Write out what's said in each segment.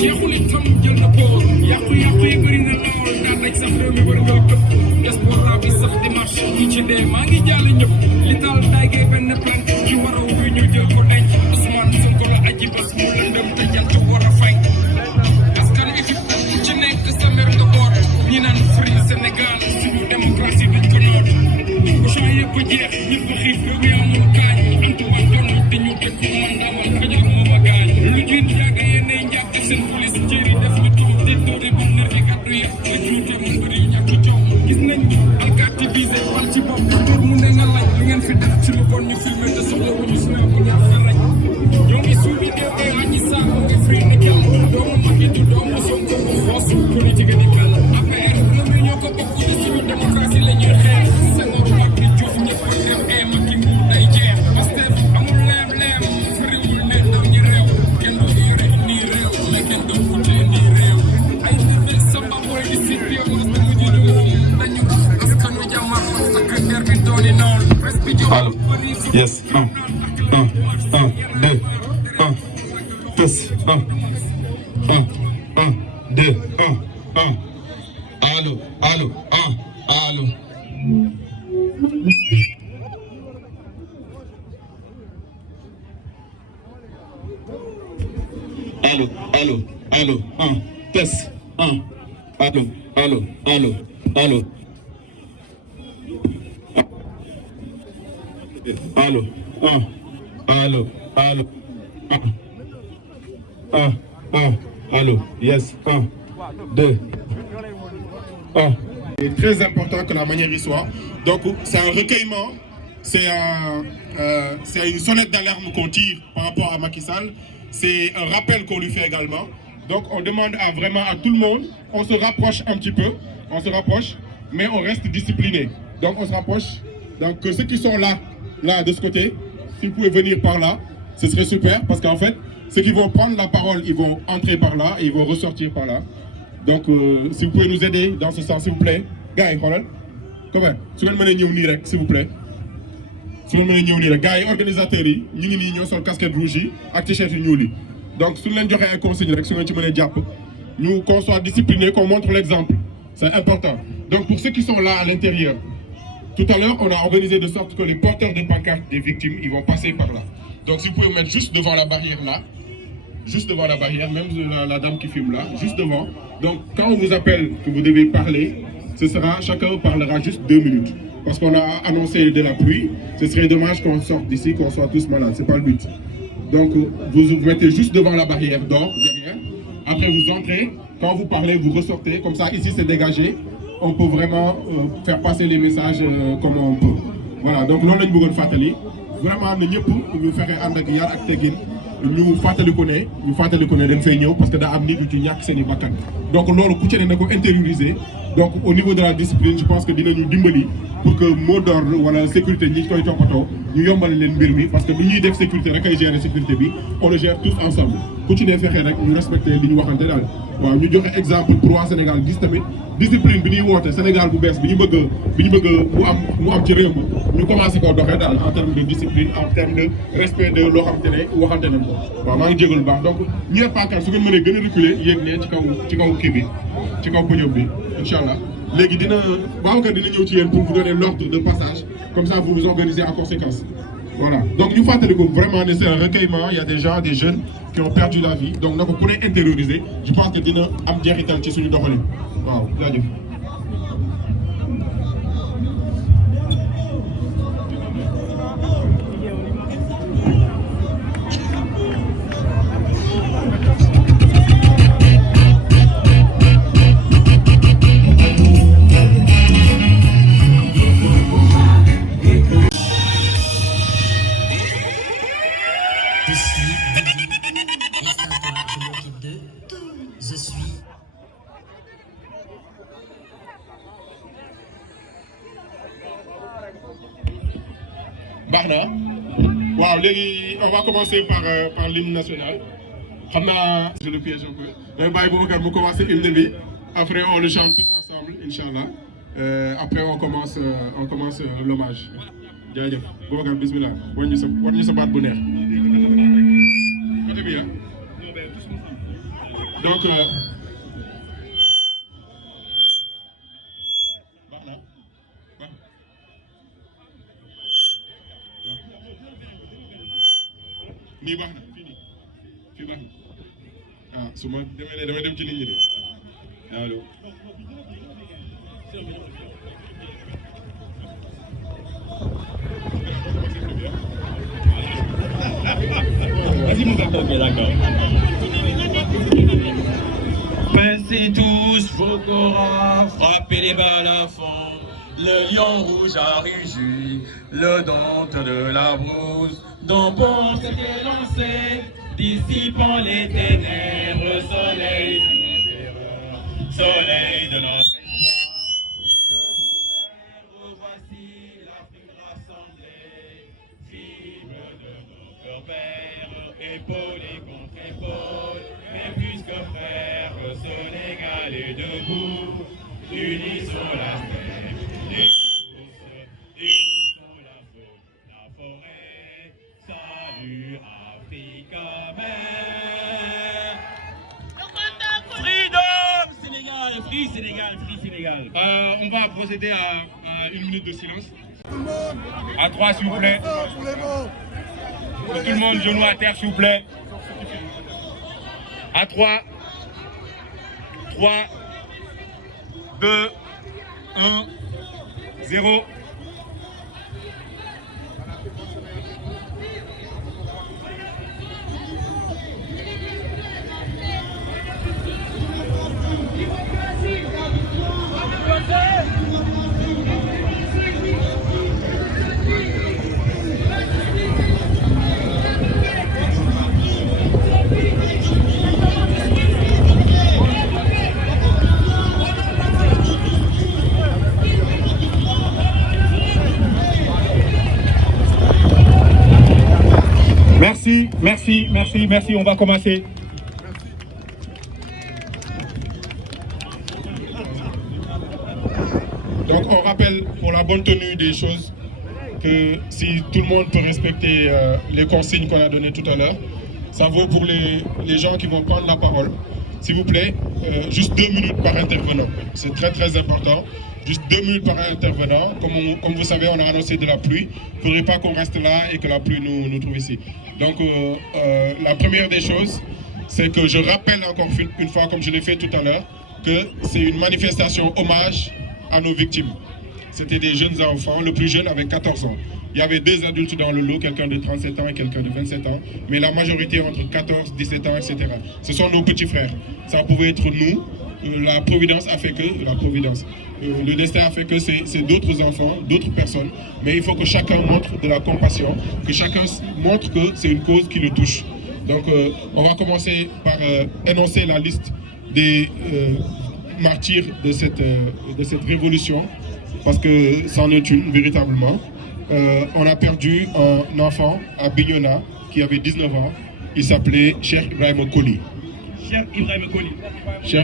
jeexul itam jël na poor yàqu-yàqu yi bëri na lool daan nañ sax réew mi bëri nga këpp diaspora bi sax dimanche ñi ci dee maa ngi jàll ñëpp li taal daygee benn plan ci war a wuy ñu jël ko denc Ousmane Sonko la aji bas mu lëndëm te jant war a fay askan wi fi ci nekk sa mer nga boot ñi naan free Sénégal suñu démocratie duñ ko noot Auchan yëpp jeex ñëpp xiif réew mi amul kaañ Antoine doon di ñu dëkk man damal xajal moom a gaañ lu jiit yàgg yéenay njàpp seen police jéeri def ñu toog di dóori ba nervi kaddu yëpp la juute man bëri ñàkk coow gis nañ alkaati visé wal ci bopp tur mu ne nga laaj lu ngeen fi def ci lu bon ñu filmé te soxla wu ñu snap bu ñaar fi rek ñoo ngi suubi déwee añi saa mu ngi free ni kel doomu Makitu doomu Sonko foos politique di mel APR réew mi ñoo ko bokk ci suñu démocratie la ñuy xeex Senghor Wade Diouf ñëpp a dem ee Macky nguur day jeex Pastef amul leem firiwul ne ndaw ñi réew kenn du yore nii réew mais kenn du kutee nii réew ay nerve samba mooy di si violence te mujj ñu dañu askanu jàmmar ak der bi dooni noonu presse bi jox yes tës 2 allo allo allo tës allo allo yes 1 2 C'est très important que la manière y soit. Donc c'est un recueillement, c'est une sonnette d'alarme qu'on tire par rapport à Macky Sall. C'est un rappel qu'on lui fait également. Donc on demande vraiment à tout le monde, on se rapproche un petit peu, mais on reste discipliné. Donc on se rapproche. Donc ceux qui sont là de ce côté, si vous pouvez venir par là, ce serait super parce qu'en fait, ceux qui vont prendre la parole, ils vont entrer par là et ils vont ressortir par là. Donc si vous pouvez nous aider dans ce sens, s'il vous plaît. Gars yi xoolal comment su ngeen mënee ñëw nii rek s'il vous plaît su ngeen mënee ñëw nii rek gars yi organisateurs yi ñu ngi nii ñoo sol casquette rouge yi ak t-shirt yu ñuul yi donc suñu leen joxee ay consignes rek su ngeen ci mënee jàpp ñu qu'on soit discipliné, qu'on montre l'exemple, c'est important. Donc pour ceux qui sont là à l'intérieur, tout à l'heure on a organisé de sorte que les porteurs de pancartes des victimes ils vont passer par là. Donc si vous pouvez vous mettre juste devant la barrière là, juste devant la barrière, même la dame qui filme là, juste devant. Donc quand on vous appelle que vous devez parler, chacun parlera juste 2 minutes. Parce qu'on a annoncé de la pluie, ce serait dommage qu'on sorte d'ici, qu'on soit tous malades, c'est pas le but. Donc vous vous mettez juste devant la barrière d'or, derrière. Après vous entrez, quand vous parlez, vous ressortez, comme ça ici c'est dégagé. On peut vraiment faire passer les messages comme on peut. Voilà, donc loolu lañ bëggoon fàttali. Vraiment na ñëpp ñu fexe ànd ak yar ak teggin. ñu fàttaliku ne dañ fay ñëw parce que daa am nit yu ci ñàkk seen i bakkan donc loolu ku ci ne na ko intérioriser donc au niveau de la discipline je pense que dinañu dimbali pour que mot d'ordre wala sécurité ñi koy toppatoo ñu yombal leen mbir mi parce que lu ñuy def sécurité rek ay gérer sécurité bi on le gère tous ensemble ku ci ne fexe rek ñu respecté li ñu waxante daal waaw ñu joxe exemple pour waa Sénégal gis tamit discipline bi ñuy woote Sénégal bu bees bi ñu bëgg mu am ci réew mi ñu commencé koo doxee daal en terme de discipline en terme de respect de loo xamante ne waxante nañ ko waaw maa ngi jégalu baax donc ñeent pancarte su ngeen mënee gën a reculer yéeg ne ci kaw kii bi ci kaw podium bi incha allah léegi dina ñëw ci yéen pour vous donner l'ordre de passage comme ça vous vous organisez en conséquence voilà donc ñu fàttali ko vraiment ne c'est un recueillement il y a des gens des jeunes qui ont perdu la vie donc na ko ku ne intérioriser je pense que dina am jeexital ci suñu doxalin waaw jaajëf. baax na waaw léegi on va commencer par l'hymne national xam naa je le piège un peu damay bàyyi Boubacar mu commencer hymne bi après on le chante tous ensemble inchallah après on commence l'hommage jërëjëf Boubacar bismillah wan ñu sa baat bu neex côté bi Donc, nii baax na fii baax na ah su ma demee ne damay dem ci nit ñi de allo. Vas-y mon gars, ok, d'accord. Pincez tous vos corps, frappez les balles à fond. Le lion rouge a rugi, le dompteur de la brousse, dont bon s'était lancé, dissipant les ténèbres, soleil de nos erreurs, soleil de notre espoir. Voici l'Afrique rassemblée, fibre de nos cœurs pères, épaulés contre épaules, mais plus que frères, Sénégal est debout, unissons la terre. Unissons la faune, la forêt, salut Africa mère. Freedom Sénégal, free Sénégal, free Sénégal. On va procéder à une minute de silence. À 3 s'il vous plaît. Tout le monde genou à terre s'il vous plaît. À 3. 3, 2, 1, 0. Merci, on va commencer. Donc on rappelle pour la bonne tenue des choses que si tout le monde peut respecter les consignes qu'on a données tout à l'heure, ça vaut pour les gens qui vont prendre la parole. S'il vous plaît, juste 2 minutes par intervenant. C'est très important. Juste 2 minutes par intervenant. Comme vous savez, on a annoncé de la pluie. Il ne faudrait pas qu'on reste là et que la pluie nous trouve ici. Donc la première des choses, c'est que je rappelle encore une fois, comme je l'ai fait tout à l'heure, que c'est une manifestation hommage à nos victimes. C'était des jeunes enfants, le plus jeune avait 14 ans. Il y avait 2 adultes dans le lot, quelqu'un de 37 ans et quelqu'un de 27 ans, mais la majorité entre 14, 17 ans, etc. Ce sont nos petits frères. Ça pouvait être nous. La Providence a fait que, le destin a fait que c'est d'autres enfants, d'autres personnes, mais il faut que chacun montre de la compassion, que chacun montre que c'est une cause qui le touche. Donc on va commencer par énoncer la liste des martyrs de cette révolution, parce que c'en est une, véritablement. On a perdu un enfant à Bignona qui avait 19 ans, il s'appelait Cheikh Ibrahim Koli. Cheikh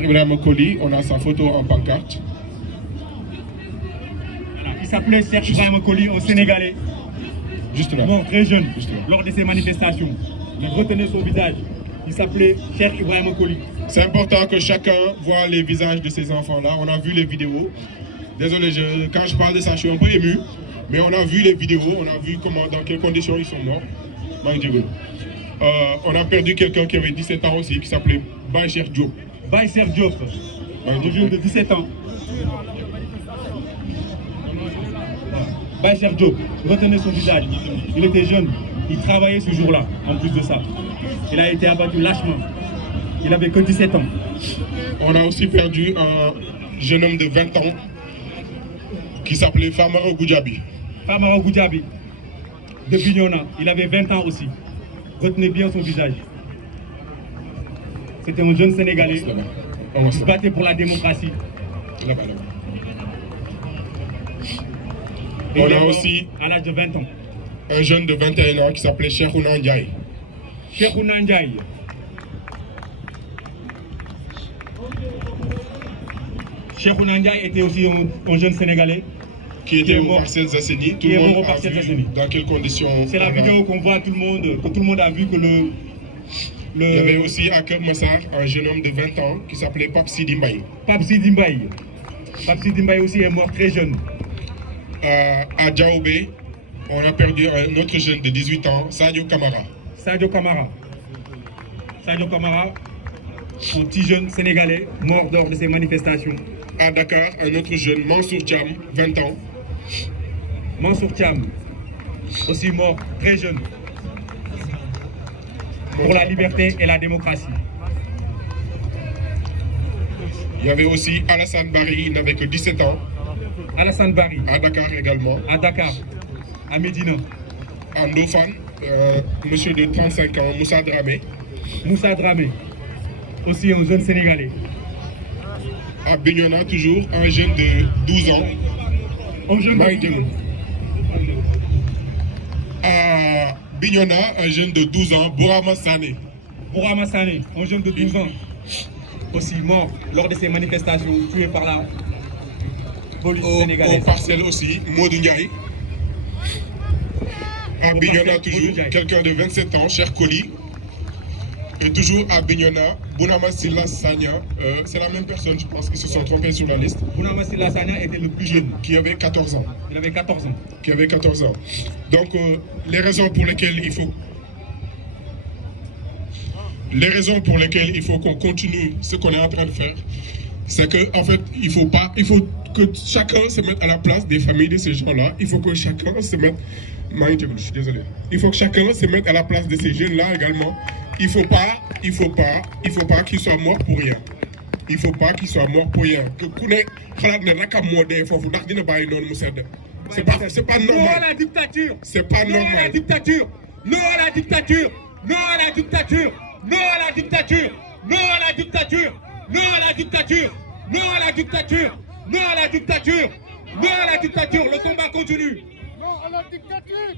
Ibrahim Koli, on a sa photo en pancarte. Voilà, il s'appelait Cheikh Ibrahim Koli, au Sénégalais. Juste là. Mort très jeune, Juste là. lors de ces manifestations. Mais retenez son visage. Il s'appelait Cheikh Ibrahim Koli. C'est important que chacun voit les visages de ces enfants-là. On a vu les vidéos. Désolé, quand je parle de ça, je suis un peu ému. Mais on a vu les vidéos, on a vu dans quelles conditions ils sont morts. On a perdu quelqu'un qui avait 17 ans aussi, qui s'appelait Baïcher Diop. Baïcher Diop, un jeune de 17 ans. Baïcher Diop, retenez son visage. Il était jeune, il travaillait ce jour-là, en plus de ça. Il a été abattu lâchement. Il n'avait que 17 ans. On a aussi perdu un jeune homme de 20 ans qui s'appelait Famara Goudjabi. Famara Goudjabi, de Bignona, il avait 20 ans aussi. Retenez bien son visage. C'était un jeune Sénégalais qui se battait pour la démocratie. Là-bas. Et on a aussi, à l'âge de 20 ans, un jeune de 21 ans qui s'appelait Cheikhouna Ndiaye. Cheikhouna Ndiaye. Cheikhouna Ndiaye était aussi un jeune Sénégalais qui était au Parcelles Assainies. Tout le monde a vu dans quelles conditions. C'est la vidéo qu'on voit tout le monde, que tout le monde a vu que Il y avait aussi à Kermassar un jeune homme de 20 ans qui s'appelait Pape Sidi Mbaye. Pape Sidi Mbaye. Pape Sidi Mbaye aussi est mort très jeune. À Djaoubé, on a perdu un autre jeune de 18 ans, Sadio Kamara. Sadio Kamara. Sadio Kamara, un petit jeune sénégalais mort lors de ces manifestations. À Dakar, un autre jeune, Mansour Thiam, 20 ans. Mansour Thiam, aussi mort très jeune. Pour la liberté et la démocratie. Il y avait aussi Alassane Barry, il n'avait que 17 ans. Alassane Barry. À Dakar également. À Dakar, à Médina. À Ndofane, monsieur de 35 ans, Moussa Dramé. Moussa Dramé, aussi un jeune Sénégalais. À Bignona, toujours, un jeune de 12 ans. Un jeune de 12 ans. À Bignona, un jeune de 12 ans, Bourama Sané. Bourama Sané, un jeune de 12 ans, aussi mort lors de ces manifestations, tué par la police sénégalaise. Au Parcelles aussi, Modou Ndiaye. À Bignona, toujours, quelqu'un de 27 ans, Cher Koli. Et toujours à Bignona, Bounama Silla Sagna, c'est la même personne, je pense qu'ils se sont trompés sur la liste. Bounama Silla Sagna était le plus jeune. Qui avait 14 ans. Il avait 14 ans. Qui avait 14 ans. Donc, les raisons pour lesquelles il faut qu'on continue ce qu'on est en train de faire, c'est que en fait, il faut que chacun se mette à la place des familles de ces gens-là. Il faut que chacun se mette. Je suis désolé. Il faut que chacun se mette à la place de ces jeunes-là également. Il faut pas qu'ils soient morts pour rien. Il faut pas qu'ils soient morts pour rien. Que c'est pas normal. Non à la dictature. C'est pas normal. Non à la dictature. Non à la dictature. Non à la dictature. Non à la dictature. Non à la dictature. Non à la dictature. Non à la dictature. Non à la dictature. Non à la dictature. Le combat continue. Non à la dictature.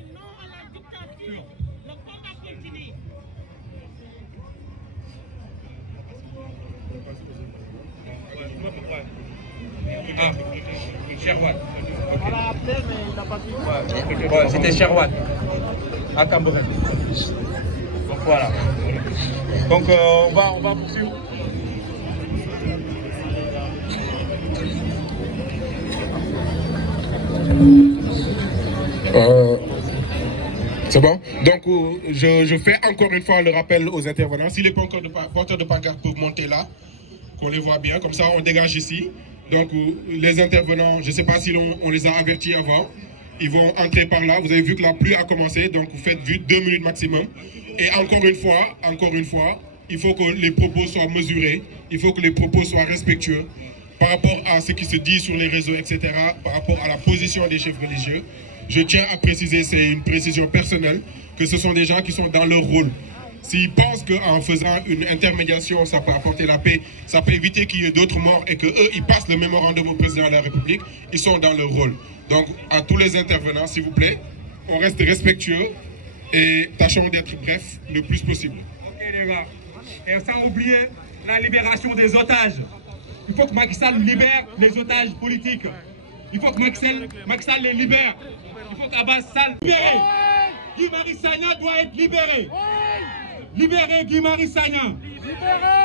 Ah, Sherwan. On l'a appelé, mais il n'a pas pu. Ouais, c'était Sherwan, à Cambérène. Donc voilà. Donc on va poursuivre. C'est bon? Donc je fais encore une fois le rappel aux intervenants. Si les porteurs de pancarte peuvent monter là, qu'on les voit bien, comme ça on dégage ici. Donc les intervenants, je ne sais pas si on les a avertis avant, ils vont entrer par là. Vous avez vu que la pluie a commencé, donc vous faites vite, 2 minutes maximum. Et encore une fois, il faut que les propos soient mesurés, il faut que les propos soient respectueux par rapport à ce qui se dit sur les réseaux, etc., par rapport à la position des chefs religieux. Je tiens à préciser, c'est une précision personnelle, que ce sont des gens qui sont dans leur rôle. S'ils pensent qu'en faisant une intermédiation, ça peut apporter la paix, ça peut éviter qu'il y ait d'autres morts et qu'eux, ils passent le mémorandum au président de la République, ils sont dans leur rôle. Donc, à tous les intervenants, s'il vous plaît, on reste respectueux et tâchons d'être brefs le plus possible. Ok les gars, et sans oublier la libération des otages. Il faut que Macky Sall libère les otages politiques. Il faut que Macky Sall les libère. Il faut qu'Abbas Sall libéré. Guy Marius Sagna doit être libéré. Libérez Guy Marius Sagna.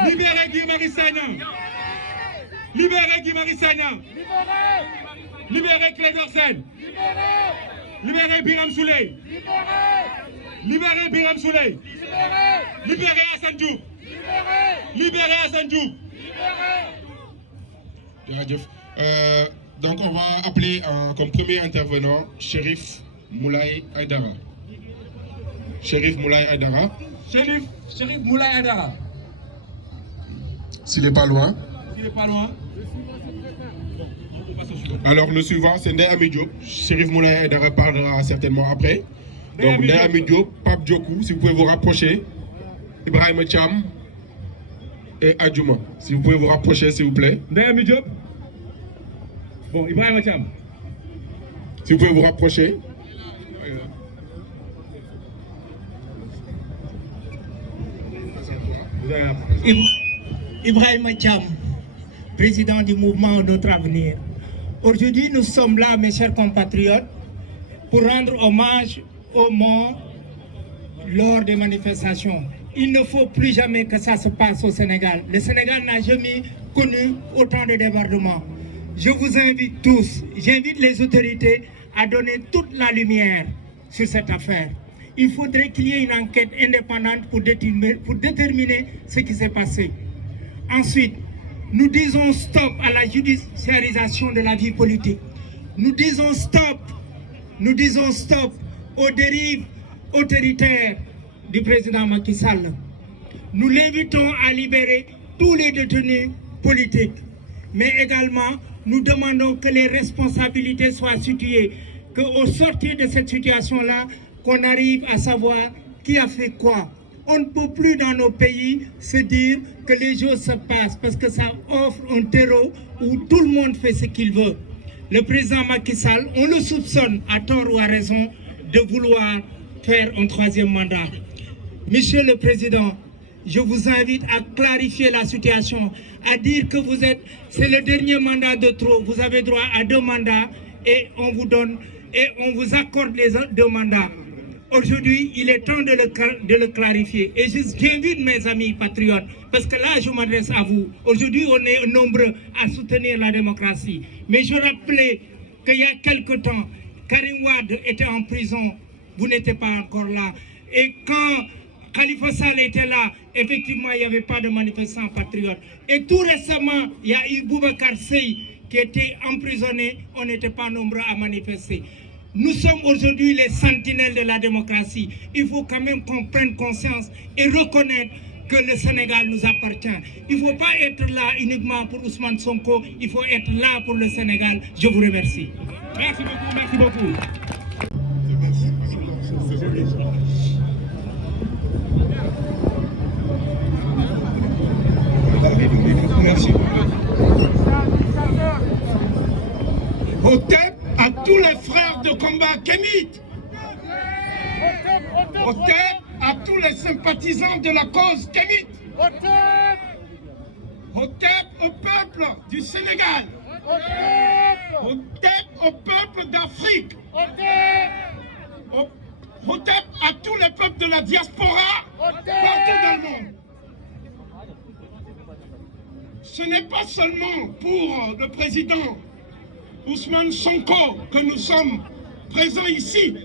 Libérez Guy Marius Sagna. Libérez Guy Marius Sagna. Libérez Clédor Sène. Libérez Birame Souleye. Libérez Birame Souleye. Libérez Assane Diouf. Libérez Assane Diouf. Donc on va appeler comme premier intervenant Chérif Moulay Aïdara. Chérif Moulay Aïdara. Chérif Moulay Aïdara. S'il n'est pas loin. S'il n'est pas loin. Alors le suivant c'est Ndeye Amy Diop. Chérif Moulay Aïdara parlera certainement après. Donc Ndeye Amy Diop, Pape Diokou, si vous pouvez vous rapprocher. Ibrahima Thiam et Adjouma. Si vous pouvez vous rapprocher s'il vous plaît. Ndeye Amy Diop. Bon, Ibrahima Thiam. Si vous pouvez vous rapprocher. Ibrahima Thiam, président du mouvement Notre Avenir. Aujourd'hui, nous sommes là, mes chers compatriotes, pour rendre hommage aux morts lors des manifestations. il ne faut plus jamais que ça se passe au Sénégal. Le Sénégal n'a jamais connu autant de débordements. Je vous invite tous, j'invite les autorités à donner toute la lumière sur cette affaire. Il faudrait qu'il y ait une enquête indépendante pour déterminer ce qui s'est passé. Ensuite, nous disons stop à la judiciarisation de la vie politique. Nous disons stop aux dérives autoritaires du président Macky Sall. Nous l'invitons à libérer tous les détenus politiques. Mais également, nous demandons que les responsabilités soient situées, qu'au sortir de cette situation-là, qu'on arrive à savoir qui a fait quoi. On ne peut plus dans nos pays se dire que les choses se passent parce que ça offre un terreau où tout le monde fait ce qu'il veut. Le président Macky Sall, on le soupçonne à tort ou à raison de vouloir faire un troisième mandat. Monsieur le Président, je vous invite à clarifier la situation, à dire que c'est le dernier mandat de trop, vous avez droit à 2 mandats et on vous accorde les 2 mandats. Aujourd'hui, il est temps de le clarifier. Et j'invite mes amis patriotes, parce que là, je m'adresse à vous. Aujourd'hui, on est nombreux à soutenir la démocratie. Mais je rappelais qu'il y a quelque temps, Karim Wade était en prison. Vous n'étiez pas encore là. Et quand Khalifa Sall était là, effectivement, il n'y avait pas de manifestants patriotes. Et tout récemment, il y a eu Boubacar Seye qui était emprisonné. On n'était pas nombreux à manifester. Nous sommes aujourd'hui les sentinelles de la démocratie. Il faut quand même qu'on prenne conscience et reconnaître que le Sénégal nous appartient. Il ne faut pas être là uniquement pour Ousmane Sonko, il faut être là pour le Sénégal. Je vous remercie. Merci beaucoup, merci beaucoup. Merci. Hotep à tous les frères de combat kémites. Hotep à tous les sympathisants de la cause kémite. Hotep au peuple du Sénégal. Hotep au peuple d'Afrique. Hotep à tous les peuples de la diaspora partout dans le monde. Ce n'est pas seulement pour le président Ousmane Sonko que nous sommes présents ici,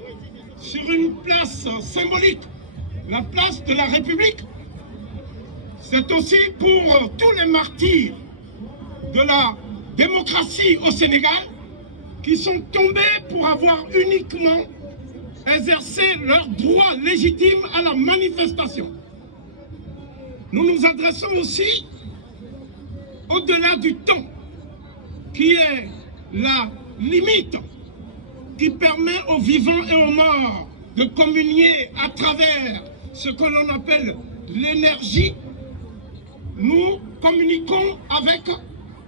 sur une place symbolique, la place de la République. C'est aussi pour tous les martyrs de la démocratie au Sénégal qui sont tombés pour avoir uniquement exercé leur droit légitime à la manifestation. Nous nous adressons aussi au-delà du temps, qui est la limite qui permet aux vivants et aux morts de communier à travers ce que l'on appelle l'énergie. Nous communiquons avec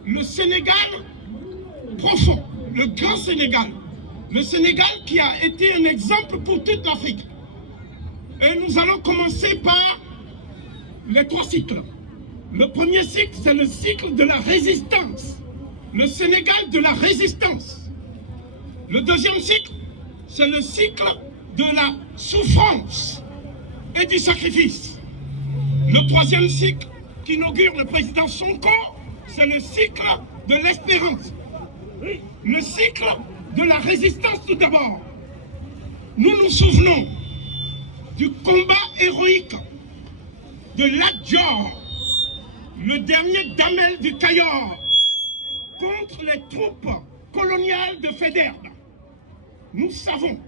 le Sénégal profond, le grand Sénégal. Le Sénégal qui a été un exemple pour toute l'Afrique. Et nous allons commencer par les 3 cycles. Le premier cycle, c'est le cycle de la résistance. Le Sénégal de la résistance. Le deuxième cycle, c'est le cycle de la souffrance et du sacrifice. Le troisième cycle qu'inaugure le président Sonko, c'est le cycle de l'espérance. Le cycle de la résistance tout d'abord. Nous nous souvenons du combat héroïque de Lat Dior, le dernier Damel du Cayor, contre les troupes coloniales de Faidherbe. Nous savons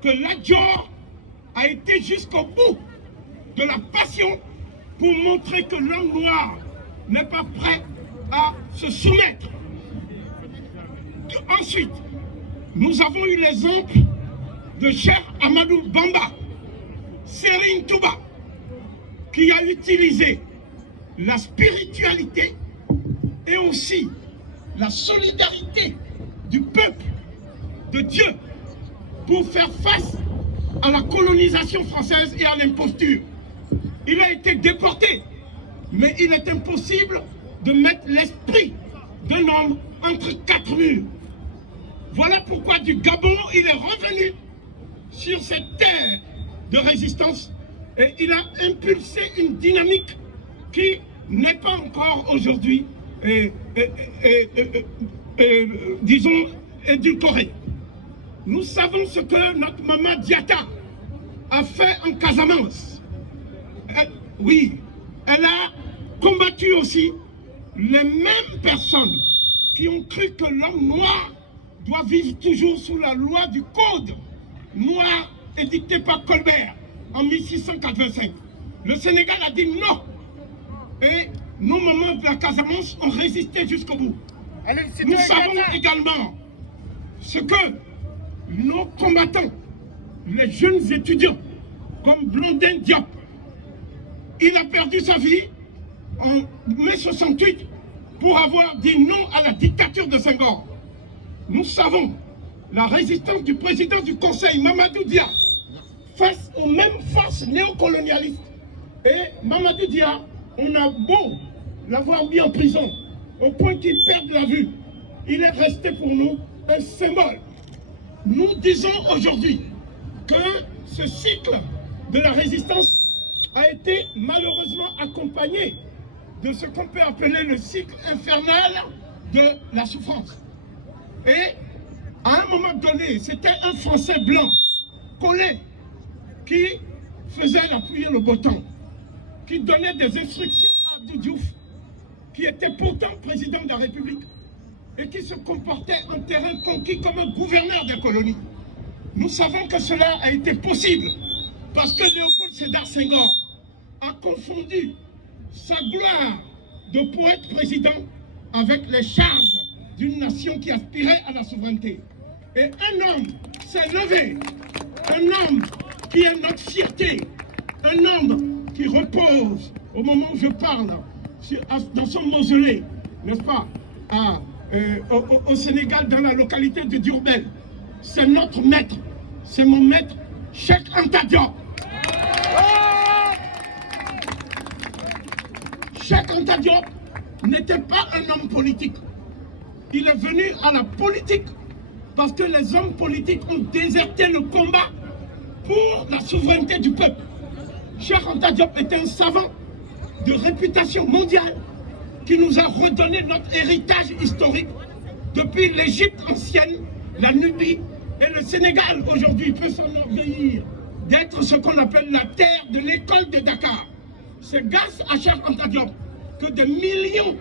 que Lat Dior a été jusqu'au bout de la passion pour montrer que l'homme noir n'est pas prêt à se soumettre. Ensuite, nous avons eu l'exemple de Cheikh Amadou Bamba, Serigne Touba, qui a utilisé la spiritualité et aussi la solidarité du peuple de Dieu pour faire face à la colonisation française et à l'imposture. Il a été déporté, mais il est impossible de mettre l'esprit d'un homme entre 4 murs. Voilà pourquoi du Gabon, il est revenu sur cette terre de résistance Et il a impulsé une dynamique qui n'est pas encore aujourd'hui, disons, édulcorée. Nous savons ce que notre maman Diatta a fait en Casamance. Oui, elle a combattu aussi les mêmes personnes qui ont cru que l'homme noir doit vivre toujours sous la loi du code noir édicté par Colbert en 1685. Le Sénégal a dit non. Et nos mamans de la Casamance ont résisté jusqu'au bout. Nous savons également ce que nos combattants, les jeunes étudiants, comme Blondin Diop, il a perdu sa vie en mai 68 pour avoir dit non à la dictature de Senghor. Nous savons la résistance du président du Conseil, Mamadou Dia, face aux mêmes forces néocolonialistes. Et Mamadou Dia, on a beau l'avoir mis en prison, au point qu'il perde la vue, il est resté pour nous un symbole. Nous disons aujourd'hui que ce cycle de la résistance a été malheureusement accompagné de ce qu'on peut appeler le cycle infernal de la souffrance. Et à un moment donné, c'était un Français blanc, collé, qui faisait la pluie et le beau temps, qui donnait des instructions à Abdou Diouf, qui était pourtant président de la République, et qui se comportait en terrain conquis comme un gouverneur des colonies. Nous savons que cela a été possible parce que Léopold Sédar Senghor a confondu sa gloire de poète président avec les charges d'une nation qui aspirait à la souveraineté. Et un homme s'est levé, un homme qui est notre fierté, un homme qui repose au moment où je parle dans son mausolée, n'est-ce pas, au Sénégal, dans la localité de Diourbel. C'est notre maître, c'est mon maître, Cheikh Anta Diop. Cheikh Anta Diop n'était pas un homme politique. Il est venu à la politique parce que les hommes politiques ont déserté le combat pour la souveraineté du peuple. Cheikh Anta Diop était un savant de réputation mondiale qui nous a redonné notre héritage historique depuis l'Égypte ancienne, la Nubie et le Sénégal. Aujourd'hui peut s'enorgueillir d'être ce qu'on appelle la terre de l'école de Dakar. C'est grâce à Cheikh Anta Diop que des millions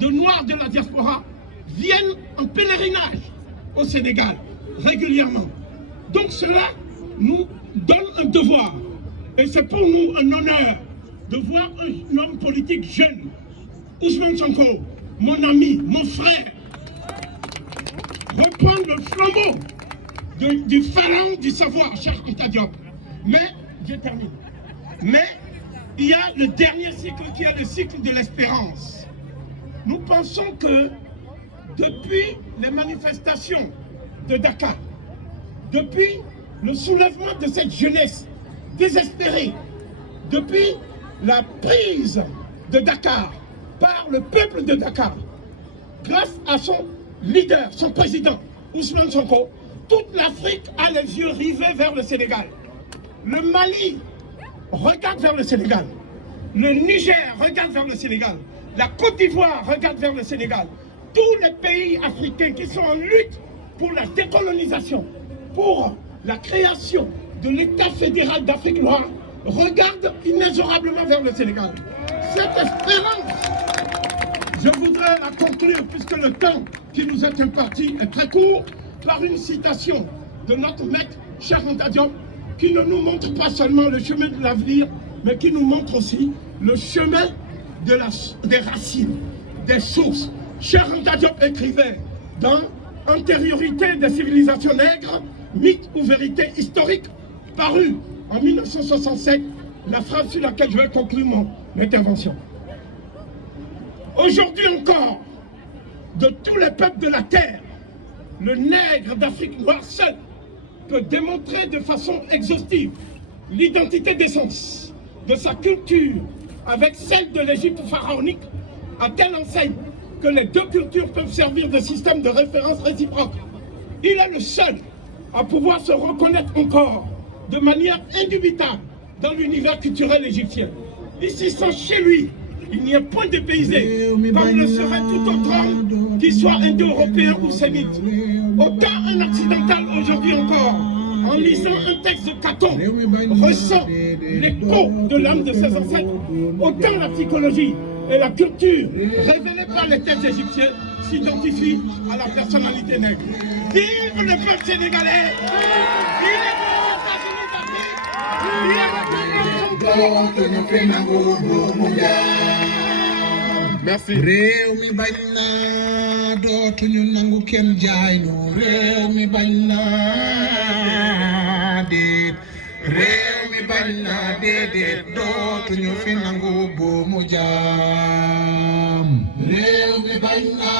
de Noirs de la diaspora viennent en pèlerinage au Sénégal régulièrement. Donc cela nous donne un devoir. Et c'est pour nous un honneur de voir un homme politique jeune, Ousmane Sonko, mon ami, mon frère, reprendre le flambeau du pharaon du savoir, Cheikh Anta Diop. Mais, je termine, mais il y a le dernier cycle qui est le cycle de l'espérance. Nous pensons que depuis les manifestations de Dakar, depuis le soulèvement de cette jeunesse désespérée, depuis la prise de Dakar par le peuple de Dakar, grâce à son leader, son président, Ousmane Sonko, toute l'Afrique a les yeux rivés vers le Sénégal. Le Mali regarde vers le Sénégal. Le Niger regarde vers le Sénégal. La Côte d'Ivoire regarde vers le Sénégal. Tous les pays africains qui sont en lutte pour la décolonisation, pour la création de l'État fédéral d'Afrique noire, regardent inexorablement vers le Sénégal. Cette espérance, je voudrais la conclure, puisque le temps qui nous est imparti est très court, par une citation de notre maître, Cheikh Anta Diop, qui ne nous montre pas seulement le chemin de l'avenir, mais qui nous montre aussi le chemin des racines, des sources. Cheikh Anta Diop écrivait dans Antériorité des civilisations nègres, mythe ou vérité historique, paru en 1967, la phrase sur laquelle je vais conclure mon intervention. Aujourd'hui encore, de tous les peuples de la terre, le nègre d'Afrique noire seul peut démontrer de façon exhaustive l'identité d'essence de sa culture avec celle de l'Égypte pharaonique, à telle enseigne que les deux cultures peuvent servir de système de référence réciproque. Il est le seul à pouvoir se reconnaître encore de manière indubitable dans l'univers culturel égyptien. Il s'y sent chez lui. Il n'y a point dépaysé, comme le serait tout autre homme, qu'il soit indo-européen ou sémite. Autant un occidental aujourd'hui encore, en lisant un texte de Caton, ressent l'écho de l'âme de ses ancêtres, autant la psychologie et la culture révélées par les textes égyptiens s'identifient à la personnalité nègre. Vive le peuple sénégalais! Vive les États-Unis d'Afrique! Merci. réew mi bañ na dootuñu nangu kenn jaay nu réew mi bañ na déet réew mi bañ na déedéet dootuñu fi nangu buumu jaam réew mi bañ na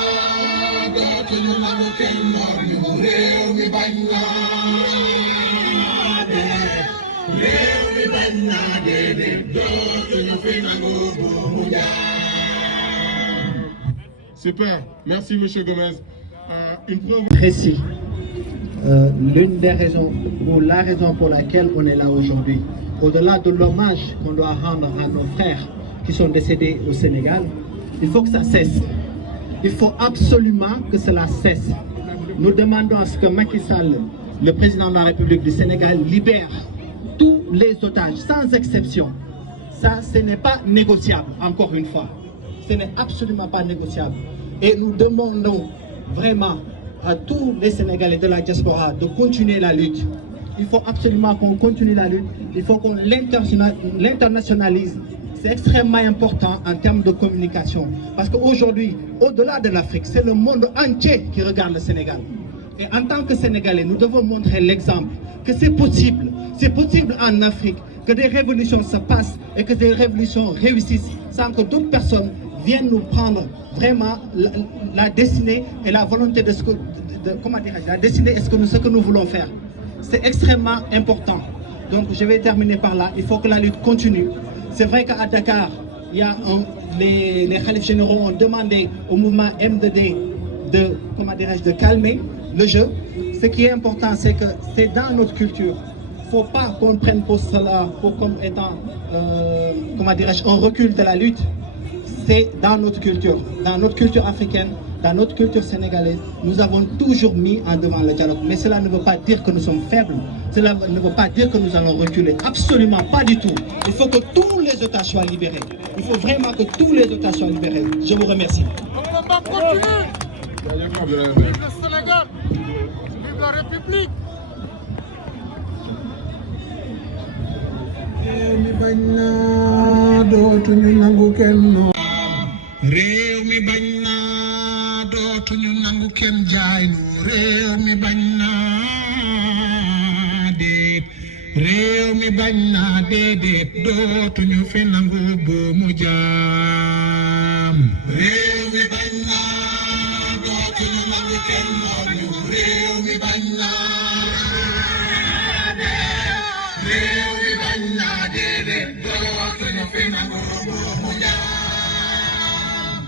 dootuñu nangu kenn noor ñu réew mi bañ na déet réew mi bañ na déedéet dootuñu fi nangu buumu jaam. Super, merci Monsieur Gomez. Une preuve précis. L'une des raisons, ou la raison pour laquelle on est là aujourd'hui, au-delà de l'hommage qu'on doit rendre à nos frères qui sont décédés au Sénégal, il faut que ça cesse. Il faut absolument que cela cesse. Nous demandons à ce que Macky Sall, le président de la République du Sénégal, libère tous les otages, sans exception. Ça, ce n'est pas négociable, encore une fois. Ce n'est absolument pas négociable. Et nous demandons vraiment à tous les Sénégalais de la diaspora de continuer la lutte. Il faut absolument qu'on continue la lutte. Il faut qu'on l'internationalise. C'est extrêmement important en termes de communication. Parce qu'aujourd'hui, au-delà de l'Afrique, c'est le monde entier qui regarde le Sénégal. Et en tant que Sénégalais, nous devons montrer l'exemple que c'est possible. C'est possible en Afrique que des révolutions se passent et que des révolutions réussissent sans que d'autres personnes viennent nous prendre vraiment la destinée et la volonté de ce que, comment dirais-je, la destinée et ce que nous voulons faire. C'est extrêmement important. Donc je vais terminer par là. Il faut que la lutte continue. C'est vrai qu'à Dakar, il y a les khalifes généraux ont demandé au mouvement M2D de, comment dirais-je, de calmer le jeu. Ce qui est important, c'est que c'est dans notre culture. Il ne faut pas qu'on prenne pour cela comme étant, comment dirais-je, un recul de la lutte. C'est dans notre culture africaine, dans notre culture sénégalaise, nous avons toujours mis en devant le dialogue. Mais cela ne veut pas dire que nous sommes faibles, cela ne veut pas dire que nous allons reculer. Absolument pas du tout. Il faut que tous les otages soient libérés. Il faut vraiment que tous les otages soient libérés. Je vous remercie. Vive le Sénégal! Vive la République! réew mi bañ na dootuñu nangu kenn réew mi bañ na dootuñu nangu kenn jaay nu réew mi bañ na déet réew mi bañ na déedéet dootuñu fi nangu buumu jaam réew mi bañ na dootuñu nangu kenn noor ñu réew mi bañ na réew mi bañ na déedéet dootuñu fi nangu buumu jaam.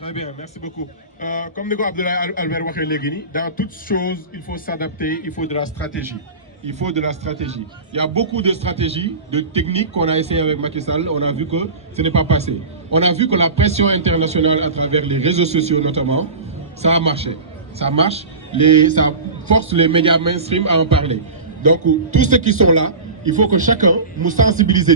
Très bien, merci beaucoup. Comme Nego Abdoulaye Albert waxee léegi nii, dans toute chose, il faut s'adapter, il faut de la stratégie. Il faut de la stratégie. Il y a beaucoup de stratégies, de techniques qu'on a essayé avec Macky Sall. On a vu que ce n'est pas passé. On a vu que la pression internationale à travers les réseaux sociaux notamment, ça a marché. Ça marche, ça force les médias mainstream à en parler. Donc tous ceux qui sont là, il faut que chacun nous sensibilise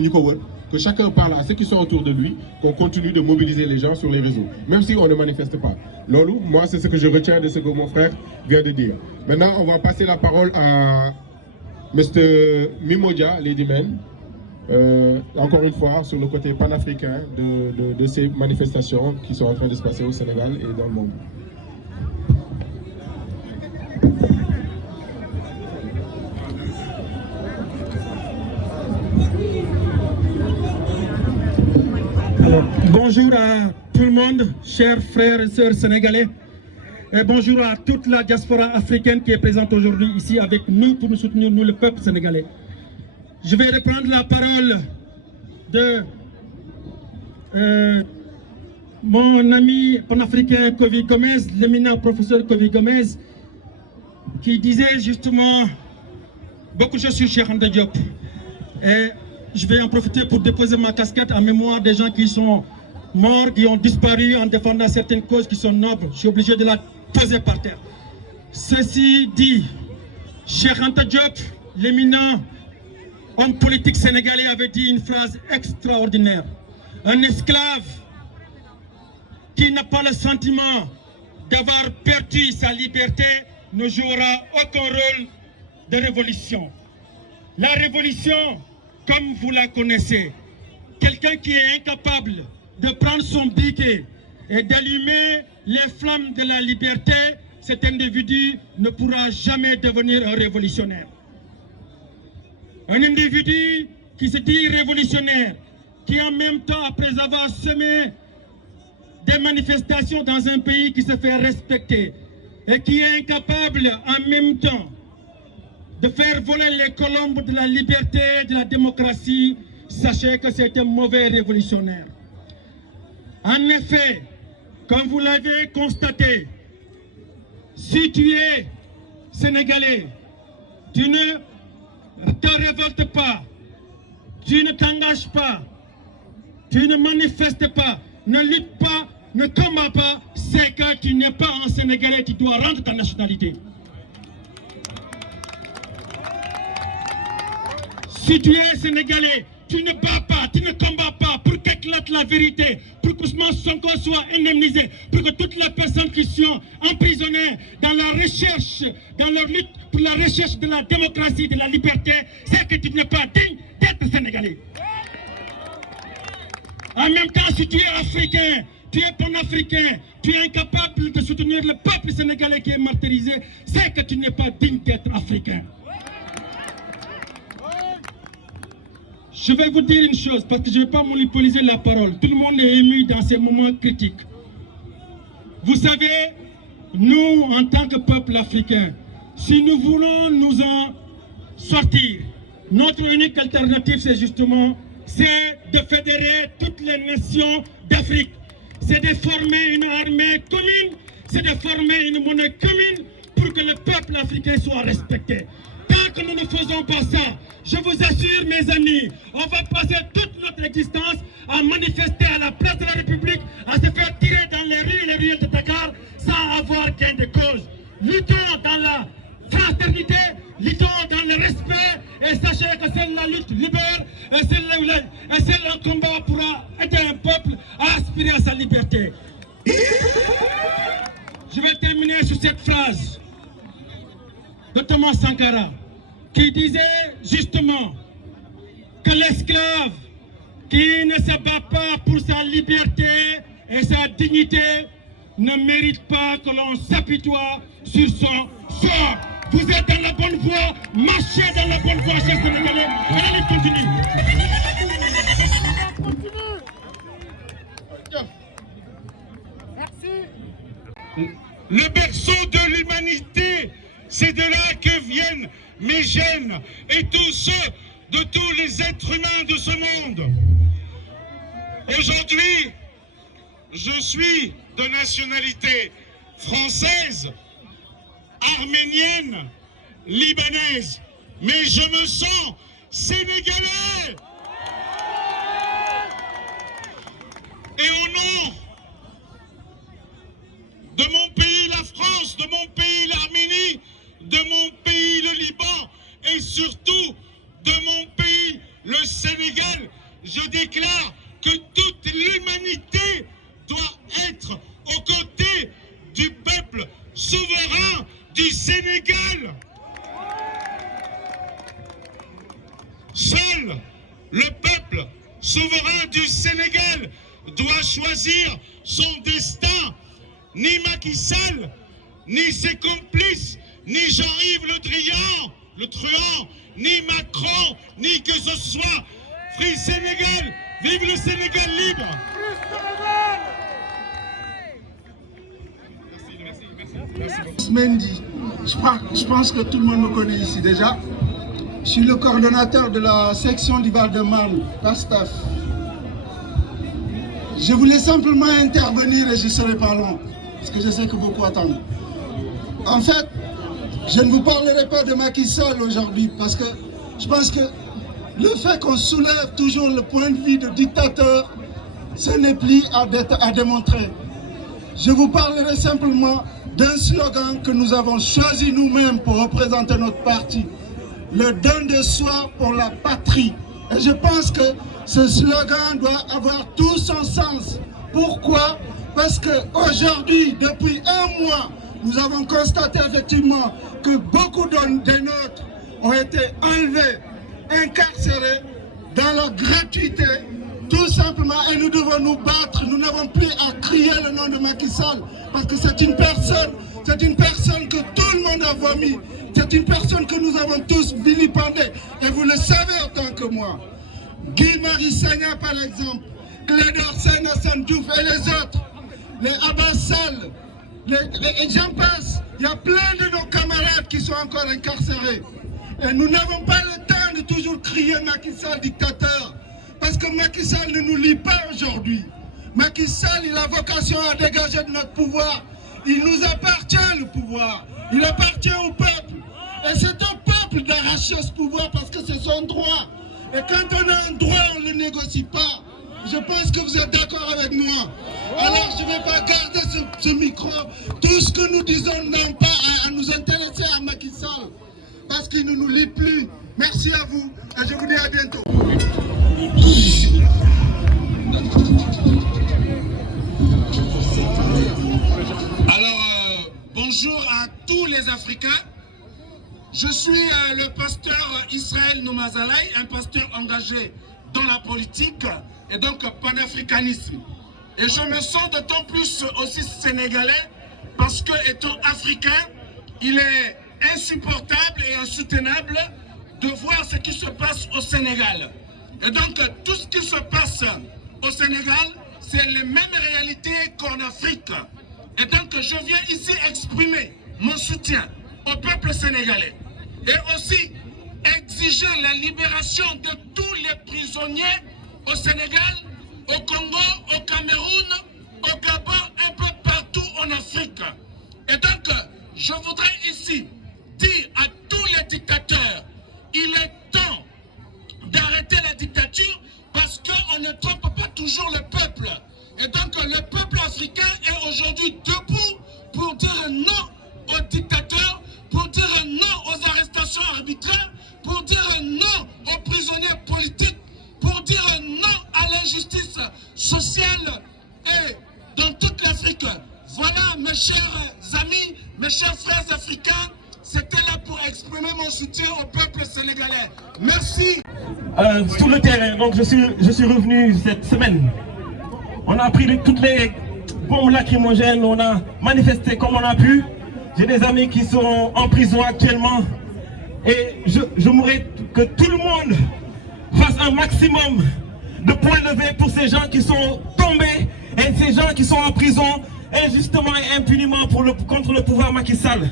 que chacun parle à ceux qui sont autour de lui, qu'on continue de mobiliser les gens sur les réseaux, même si on ne manifeste pas. Lolo, moi c'est ce que je retiens de ce que mon frère vient de dire. Maintenant, on va passer la parole à Mr. Mimodia Ladyman, encore une fois sur le côté panafricain de ces manifestations qui sont en train de se passer au Sénégal et dans le monde. Bonjour à tout le monde, chers frères et sœurs sénégalais, et bonjour à toute la diaspora africaine qui est présente aujourd'hui ici avec nous pour nous soutenir, nous le peuple sénégalais. Je vais reprendre la parole de mon ami panafricain Kovi Gomez, l'éminent professeur Kovi Gomez, qui disait justement beaucoup de choses sur Cheikh Anta Diop. Et je vais en profiter pour déposer ma casquette en mémoire des gens qui sont morts, qui ont disparu en défendant certaines causes qui sont nobles. Je suis obligé de la poser par terre. Ceci dit, Cheikh Anta Diop, l'éminent homme politique sénégalais, avait dit une phrase extraordinaire. Un esclave qui n'a pas le sentiment d'avoir perdu sa liberté ne jouera aucun rôle de révolution. La révolution, comme vous la connaissez, quelqu'un qui est incapable de prendre son briquet et d'allumer les flammes de la liberté, cet individu ne pourra jamais devenir un révolutionnaire. Un individu qui se dit révolutionnaire, qui en même temps, après avoir semé des manifestations dans un pays qui se fait respecter et qui est incapable en même temps de faire voler les colombes de la liberté, de la démocratie, sachez que c'est un mauvais révolutionnaire. En effet, comme vous l'avez constaté, si tu es sénégalais, tu ne te révoltes pas, tu ne t'engages pas, tu ne manifestes pas, ne luttes pas, ne combats pas, c'est que tu n'es pas un Sénégalais, tu dois rendre ta nationalité. Si tu es Sénégalais, tu ne bats pas, tu ne combats pas pour qu'éclate la vérité, pour que Ousmane Sonko soit indemnisé, pour que toutes les personnes qui sont emprisonnées dans la recherche, dans leur lutte pour la recherche de la démocratie, de la liberté, c'est que tu n'es pas digne d'être Sénégalais. En même temps, si tu es africain, tu es panafricain, tu es incapable de soutenir le peuple sénégalais qui est martyrisé, c'est que tu n'es pas digne d'être africain. Je vais vous dire une chose, parce que je ne vais pas monopoliser la parole. Tout le monde est ému dans ces moments critiques. Vous savez, nous, en tant que peuple africain, si nous voulons nous en sortir, notre unique alternative, c'est justement de fédérer toutes les nations d'Afrique. C'est de former une armée commune, c'est de former une monnaie commune pour que le peuple africain soit respecté. Tant que nous ne faisons pas ça, je vous assure, mes amis, on va passer toute notre existence à manifester à la place de la République, à se faire tirer dans les rues et les ruelles de Dakar sans avoir gain de cause. Luttons dans la fraternité, luttons dans le respect, et sachez que c'est la lutte libère, et c'est le combat pour aider un peuple à aspirer à sa liberté. Je vais terminer sur cette phrase de Thomas Sankara, qui disait justement que l'esclave qui ne se bat pas pour sa liberté et sa dignité ne mérite pas que l'on s'apitoie sur son sort. Vous êtes dans la bonne voie, marchez dans la bonne voie, chers Sénégalais, et la lutte continue. Merci. Le berceau de l'humanité, c'est de là que viennent mes gènes et tous ceux de tous les êtres humains de ce monde. Aujourd'hui, je suis de nationalité française, arménienne, libanaise, mais je me sens sénégalais. Et au nom de mon pays, la France, de mon pays, l'Arménie, de mon pays, le Liban, et surtout de mon pays, le Sénégal, je déclare que toute l'humanité doit être aux côtés du peuple souverain du Sénégal. Seul le peuple souverain du Sénégal doit choisir son destin. Ni Macky Sall, ni ses complices, ni Jean-Yves Le Truand, ni Macron, ni que ce soit. Free Sénégal, vive le Sénégal libre. Mendy, je pense que tout le monde me connaît ici déjà. Je suis le coordonnateur de la section du Val-de-Marne, PASTEF. Je voulais simplement intervenir et je ne serai pas long, parce que je sais que beaucoup attendent. En fait, je ne vous parlerai pas de Macky Sall aujourd'hui, parce que je pense que le fait qu'on soulève toujours le point de vue de dictateur, ce n'est plus à démontrer. Je vous parlerai simplement d'un slogan que nous avons choisi nous-mêmes pour représenter notre parti. Le don de soi pour la patrie. Et je pense que ce slogan doit avoir tout son sens. Pourquoi? Parce qu'aujourd'hui, depuis un mois, nous avons constaté effectivement que beaucoup des nôtres ont été enlevés, incarcérés dans la gratuité, tout simplement, et nous devons nous battre. Nous n'avons plus à crier le nom de Macky Sall, parce que c'est une personne que tout le monde a vomi, c'est une personne que nous avons tous vilipendée, et vous le savez autant que moi. Guy Marius Sagna par exemple, Clédor Sène Assane Diouf et les autres, les Abbas Sall, et j'en passe, il y a plein de nos camarades qui sont encore incarcérés. Et nous n'avons pas le temps de toujours crier Macky Sall dictateur, parce que Macky Sall ne nous lie pas aujourd'hui. Macky Sall, il a vocation à dégager de notre pouvoir. Il nous appartient le pouvoir, il appartient au peuple. Et c'est au peuple d'arracher ce pouvoir parce que c'est son droit. Et quand on a un droit, on ne le négocie pas. Je pense que vous êtes d'accord avec moi. Alors je ne vais pas garder ce micro. Tout ce que nous disons n'a pas à nous intéresser à Macky Sall, parce qu'il ne nous lie plus. Merci à vous et je vous dis à bientôt. Alors, bonjour à tous les Africains. Je suis le pasteur Israël Noumazalaï, un pasteur engagé dans la politique et donc panafricanisme. Et je me sens d'autant plus aussi sénégalais parce que, étant africain, il est insupportable et insoutenable de voir ce qui se passe au Sénégal. Et donc, tout ce qui se passe au Sénégal, c'est les mêmes réalités qu'en Afrique. Et donc, je viens ici exprimer mon soutien au peuple sénégalais et aussi exiger la libération de tous les prisonniers au Sénégal, au Congo, au Cameroun, au Gabon, un peu partout en Afrique. Et donc, je voudrais ici dire à tous les dictateurs, il est temps d'arrêter la dictature parce qu'on ne trompe pas toujours le peuple. Et donc, le peuple africain est aujourd'hui debout pour dire non aux dictateurs, pour dire non aux arrestations arbitraires, pour dire non aux prisonniers politiques, pour dire non à l'injustice sociale et dans toute l'Afrique. Voilà, mes chers amis, mes chers frères africains, c'était là pour exprimer mon soutien au peuple sénégalais. Merci. Sur le terrain, donc je suis revenu cette semaine. On a pris toutes les bombes lacrymogènes, on a manifesté comme on a pu. J'ai des amis qui sont en prison actuellement et je voudrais que tout le monde fasse un maximum de points levés pour ces gens qui sont tombés et ces gens qui sont en prison injustement et impunément contre le pouvoir Macky Sall.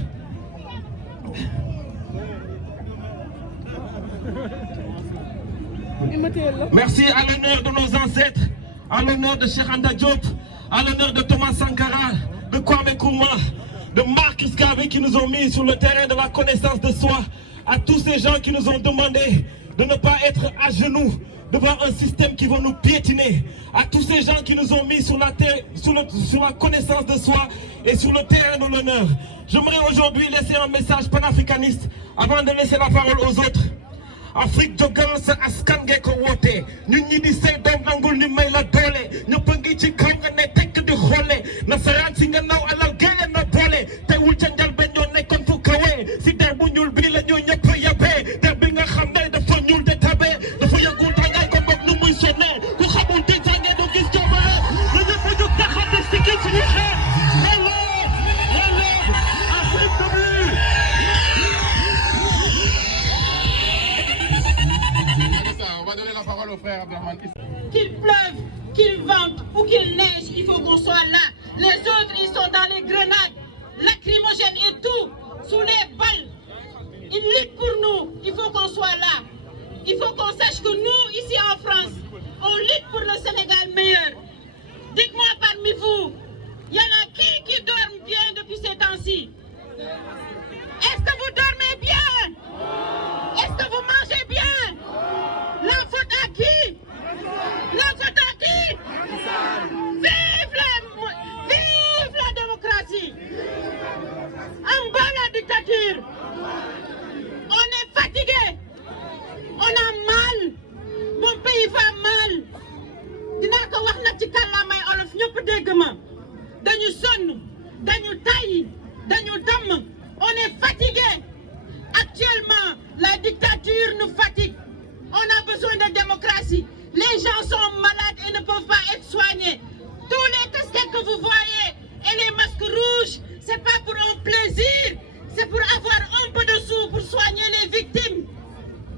Merci à l'honneur de nos ancêtres, à l'honneur de Cheikh Anta Diop, à l'honneur de Thomas Sankara, de Kwame Nkrumah, de Marcus Garvey qui nous ont mis sur le terrain de la connaissance de soi, à tous ces gens qui nous ont demandé de ne pas être à genoux devant un système qui va nous piétiner, à tous ces gens qui nous ont mis sur la connaissance de soi et sur le terrain de l'honneur. J'aimerais aujourd'hui laisser un message panafricaniste avant de laisser la parole aux autres. Afrique jogal sa askan ge ko wote ñun ñi di say doom nangul ni may la doole ñëpp a ngi ci kaw nga ne tekk di xoole nasaraan si nga naw alal gaale na boole te wul ca njal ba ñoo nekkoon fu kawe si der bu ñuul bii la ñu ñëpp yabee der bi nga xam ne dafa ñuul de tabee dafa yëgul tàngaay ko boog nu muy sonnee ku xamul te jàngee du gis coobare na ñëpp ñu taxate sikki suñu xeet Qu'il pleuve, qu'il vente ou qu'il neige, il faut qu'on soit là. Les autres, ils sont dans les grenades, lacrymogènes et tout, sous les balles. Ils luttent pour nous, il faut qu'on soit là. Il faut qu'on sache que nous, ici en France, on lutte pour le Sénégal meilleur. Dites-moi parmi vous, il y en a qui dorment bien depuis ces temps-ci? Est-ce que vous dormez bien? Est-ce que vous mangez bien? que vous voyez et les masques rouges, c'est pas pour un plaisir, c'est pour avoir un peu de sous pour soigner les victimes.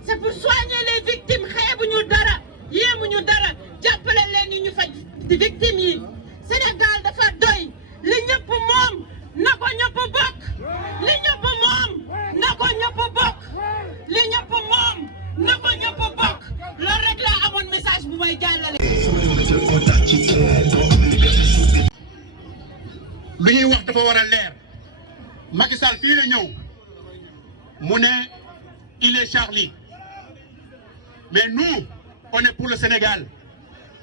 C'est pour soigner les victimes. Xeebuñu dara, yéemuñu dara, jàppale leen ni ñu faj victimes yi. Sénégal dafa doy. Li ñëpp moom na ko ñëpp bokk. Li ñëpp moom na ko ñëpp bokk. Li ñëpp moom na ko ñëpp bokk. Loolu rek laa amoon message bu may jàllale. Lu ñuy wax dafa war a leer. Macky Sall fii la ñëw mu ne il est Charlie. Mais nous, on est pour le Sénégal.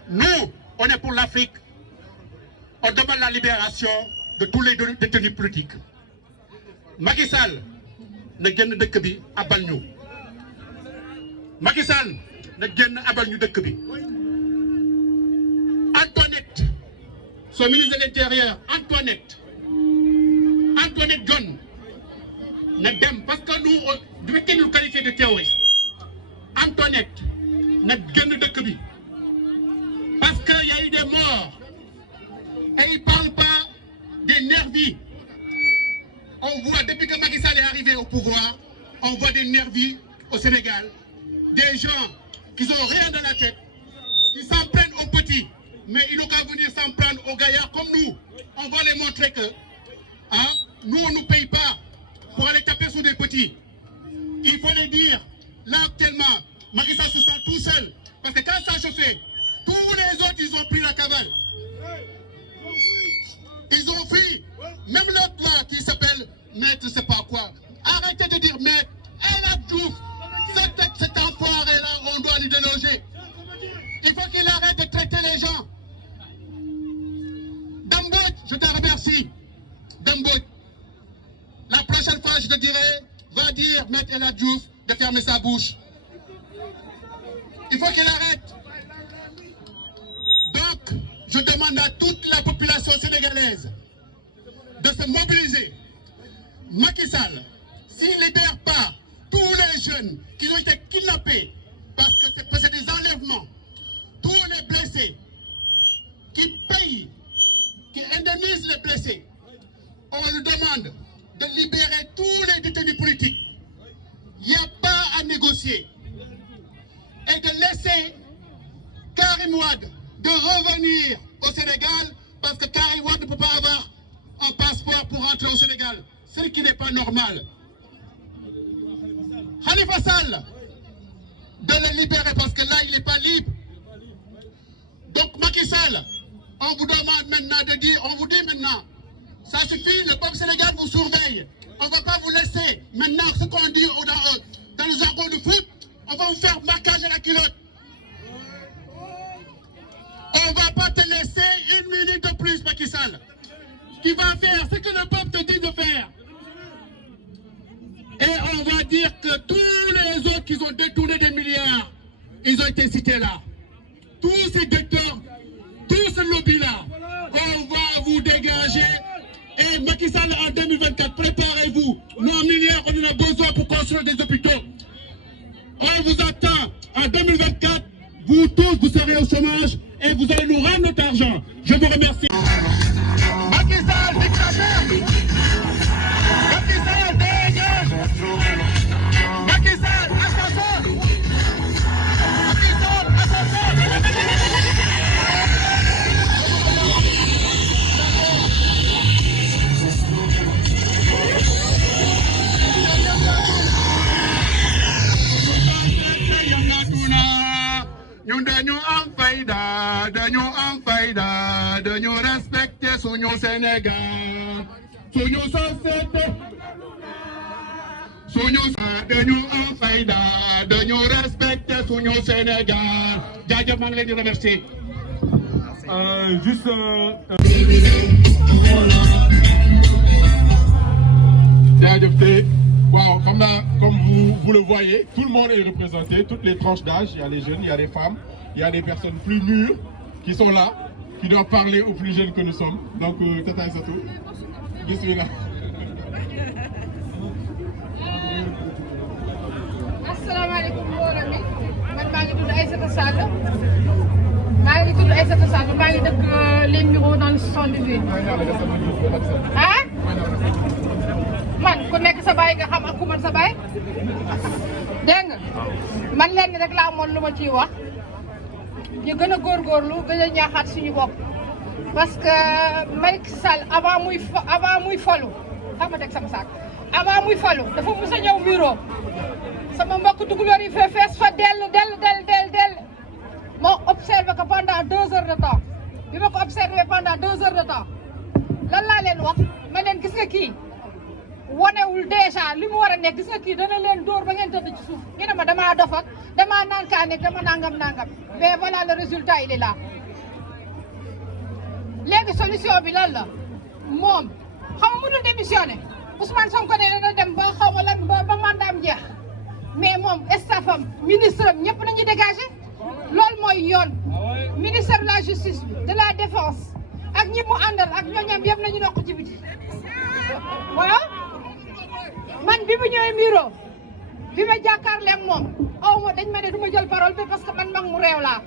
Nous, on est pour l'Afrique. On demande la libération de tous les détenus politiques. Macky Sall na génn dëkk bi abal ñu. Macky Sall na génn abal ñu dëkk bi. Antoinette, son ministre de l'Intérieur, Antoinette John, na dem parce que nous, du fekkee ñu qualifié de terroriste. Antoinette na génn dëkk bi parce que y a eu des morts et il parle pas des nervis. On voit depuis que Macky Sall est arrivé au pouvoir, on voit des nervis au Sénégal, des gens qui n'ont rien dans la tête, qui s'en prennent aux petits, mais ils n'ont qu'à venir s'en prendre aux gaillards comme nous. On va les montrer que nous on nous paye pas pour aller taper sur des petits. Il faut les dire. Là actuellement, Macky Sall se sent tout seul. Parce que quand ça se fait, tous les autres, ils ont pris la cavale. Ils ont fui. Même l'autre là qui s'appelle Maître, c'est pas quoi. Arrêtez de dire Maître. El Hadj Diouf, cet enfoiré là, on doit lui déloger. Il faut qu'il arrête de traiter les gens. Dambot, je te remercie. Dambot, la prochaine fois, je te dirai, va dire Maître El Hadj Diouf de fermer sa bouche. Il faut qu'il arrête. Donc, je demande à toute la population sénégalaise de se mobiliser. Macky Sall, s'il ne libère pas tous les jeunes qui ont été kidnappés, parce que c'est des enlèvements, tous les blessés, qui payent, qui indemnisent les blessés, on lui demande de libérer tous les détenus politiques. Il n'y a pas à négocier. Et de laisser Karim Wade de revenir au Sénégal parce que Karim Wade ne peut pas avoir un passeport pour rentrer au Sénégal. Ce qui n'est pas normal. Khalifa Sall, de le libérer parce que là, il n'est pas libre. Donc Macky Sall, on vous demande maintenant de dire, on vous dit maintenant, ça suffit, le peuple sénégalais vous surveille. On ne va pas vous laisser maintenant ce qu'on dit dans le jargon de foot. On va vous faire marquage à la culotte. On ne va pas te laisser une minute de plus, Macky Sall. Tu vas faire ce que le peuple te dit de faire. Et on va dire que tous les autres qui ont détourné des milliards, ils ont été cités là. Tous ces directeurs, tout ce lobby-là, on va vous dégager. Et Macky Sall en 2024, préparez-vous. Nos milliards, on en a besoin pour construire des hôpitaux. On vous attend en 2024, vous tous, vous serez au chômage et vous allez nous rendre notre argent. Je vous remercie. Macky Sall, dictateur. Macky Sall, dégage. Macky Sall, assassin. Macky Sall, assassin. Ñun dañu am fayda dañu respecter suñu Sénégal suñu société dañu am fayda dañu respecter suñu Sénégal jaajëf maa ngi leen di remercier. jaajëf wow, comme vous le voyez, tout le monde est représenté, toutes les tranches d'âge, il y a les jeunes, il y a les femmes, il y a des personnes plus mûres qui sont là, qui doivent parler aux plus jeunes que nous sommes. Donc, Tata Aïssatou, je suis là. Assalamu alaikum mbooloo mi man maa ngi tudd Aïssata Sall maa ngi tudd Aïssata Sall maa ngi dëkk les Mureaux dans le 78. ah man ku nekk sa baay nga xam ak ku man sa baay dégg nga man leen rek laa amoon lu ma ciy wax ñu gën a góorgóorlu gën a ñaaxaat suñu bopp parce que Macky Sall avant muy falu xam nga teg sama saak avant muy falu dafa mus a ñëw bureau sama mbokk tukulóor yi fees fa dell moo observé ko pendant 2 heures de temps bi ma ko observé pendant 2 heures de temps lan laa leen wax ma leen gis nga kii wonewul déjà li mu war a nekk gis nga kii dana leen dóor ba ngeen tëdd ci suuf ñu ne ma damaa dof ak damaa naan kaa nekk dama nangam mais voilà le résultat il est là léegi solution bi lan la moom xam nga mënul démissionné Ousmane Sonko ne dana dem ba xaw ma lan ba mandaam jeex mais moom staffam ministre am ñëpp nañu dégagé loolu mooy yoon ministre de la justice de la défense ak ñi mu àndal ak ñooñam yëpp nañu dokk ci biti waaw man bi mu ñëwee bureau bi ma jàkkaarloo ak moom aw ma dañ ma ne du ma jël parole bi parce que man mag mu réew laa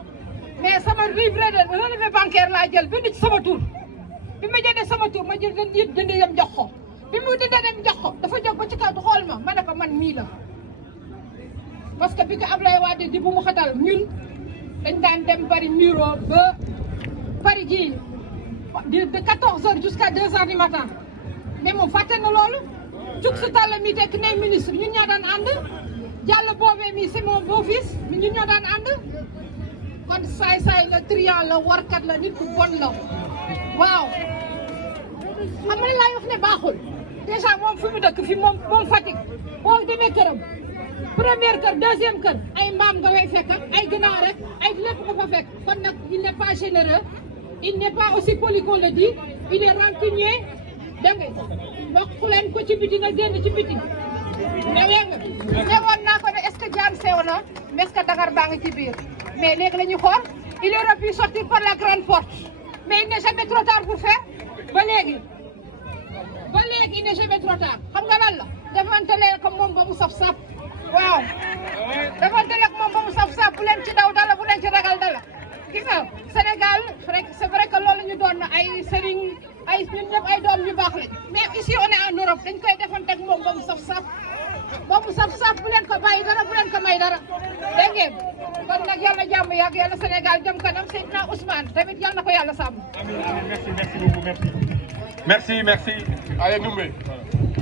mais sama livret de relevé bancaire laa jël bind ci sama tur bi ma jëndee sama tur ma jël jënd yem jox ko bi mu dindee dem jox ko dafa jóg ba ci kaw du xool ma ne ko man mii la parce que bi ko Ablaye Wade di bu mu xatal ñun dañ daan dem Paris Muro ba Paris ji de 14 heures jusqu'à 2 heures du matin mais moom fàtte na loolu cug su tàll mi tekk ne ministre ñun ñoo daan ànd jàll boobee mi c'est mon beau-fils mi ñun ñoo daan ànd kon saay-saay la triant la warkat la nit ku bon la waaw xam nga laay wax ne baaxul déjà moom fi mu dëkk fi moom Fatick boo demee këram première kër deuxième kër ay mbaam nga way fekk ay ginaar rek ay lépp nga fa fekk kon nag il n'est pas généreux il n'est pas aussi poli qu'on le dit il est rancunier dégg nga wax leen ko ci biti na génn ci biti dégg nga newoon naa ko ne est-ce que jaan sew na mais est-ce que dagar baa ngi ci biir mais léegi la ñu xool il aurait pu sortir par la grande porte mais il n'est jamais trop tard pour faire ba léegi il n'est jamais trop tard xam nga lan la defante leen ko moom ba mu saf-saf waaw defante leen ko moom ba mu saf-saf bu leen ci daw dala bu leen ci ragal dala gis nga Sénégal c'est vrai que loolu ñu doon ay sëriñ ay ñun ñëpp ay doom yu baax lañ mais ici on est en Europe dañ koy defante ak moom ba mu saf-saf bu leen ko bàyyi dara bu leen ko may dara dégg ngeen kon nag yàlla jàmm yàgg yàlla Sénégal jëm kanam Seydina Ousmane tamit yàlla na ko yàlla sàmm. merci beaucoup merci. allez Ndoumbe.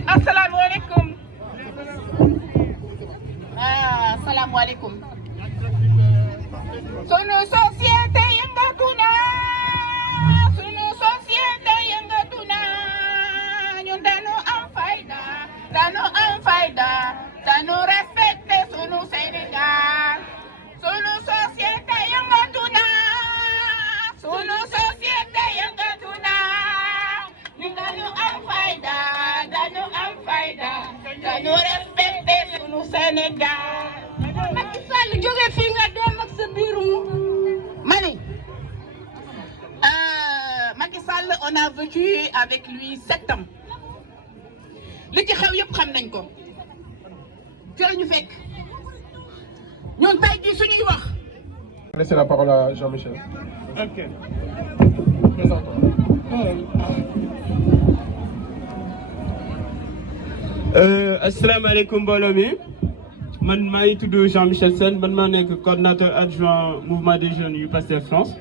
asalaamaaleykum. asalaamaaleykum. sunu société yëngatu na ñun dañu am fayda dañu respecté sunu Sénégal sunu société yëngatu na ñun dañu am fayda dañu respecté sunu Sénégal. Macky Sall jóge fii nga dem ak sa biiru mani Macky Sall on a vécu avec lui 7 ans li ci xew yëpp xam nañ ko fi la ñu fekk ñun tey jii suñuy wax. Laissez la parole à Jean-Michel. Ok. asalaamaaleykum mbooloo mi man maa ngi tudd Jean-Michel Sène man maa nekk coordonnateur adjoint mouvement des jeunes yu Pastef France.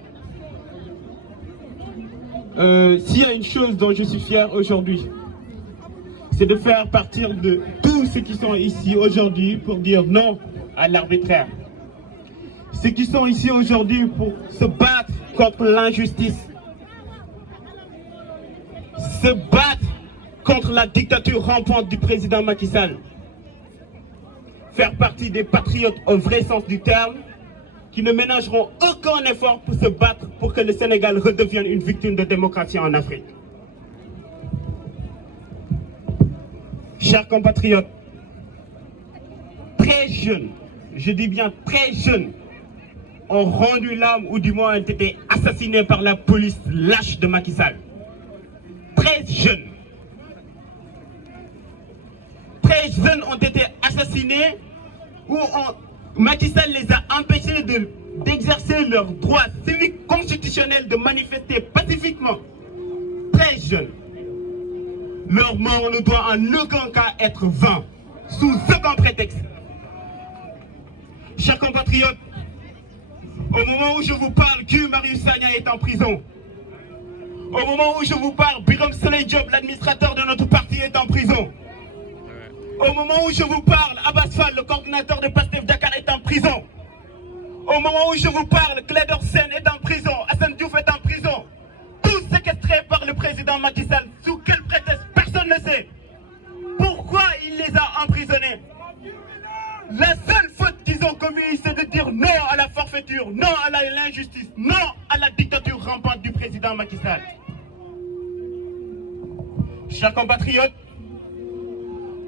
S'il y a une chose dont je suis fier aujourd'hui, c'est de faire partir de tous ceux qui sont ici aujourd'hui pour dire non à l'arbitraire. Ceux qui sont ici aujourd'hui pour se battre contre l'injustice, se battre contre la dictature rampante du président Macky Sall. Faire partie des patriotes au vrai sens du terme, qui ne ménageront aucun effort pour se battre pour que le Sénégal redevienne une victime de démocratie en Afrique. Chers compatriotes, très jeunes, je dis bien très jeunes, ont rendu l'âme ou du moins ont été assassinés par la police lâche de Macky Sall. 13 jeunes. 13 jeunes ont été assassinés ou Macky Sall les a empêchés d'exercer leur droit civique constitutionnel de manifester pacifiquement. Très jeunes. Leur mort ne doit en aucun cas être vain, sous aucun prétexte. Chers compatriotes, au moment où je vous parle, Guy Marius Sagna est en prison. Au moment où je vous parle, Birame Souleye Diop, l'administrateur de notre parti, est en prison. Au moment où je vous parle, Abbas Fall, le coordinateur de Pastef Dakar, est en prison. Au moment où je vous parle, Clédor Sène est en prison, Assane Diouf est en prison. Tous séquestrés par le président Macky Sall. Sous quel prétexte? Personne ne sait. Pourquoi il les a emprisonnés? La seule faute qu'ils ont commise, c'est de dire non à la forfaiture, non à l'injustice, non à la dictature rampante du président Macky Sall. Chers compatriotes,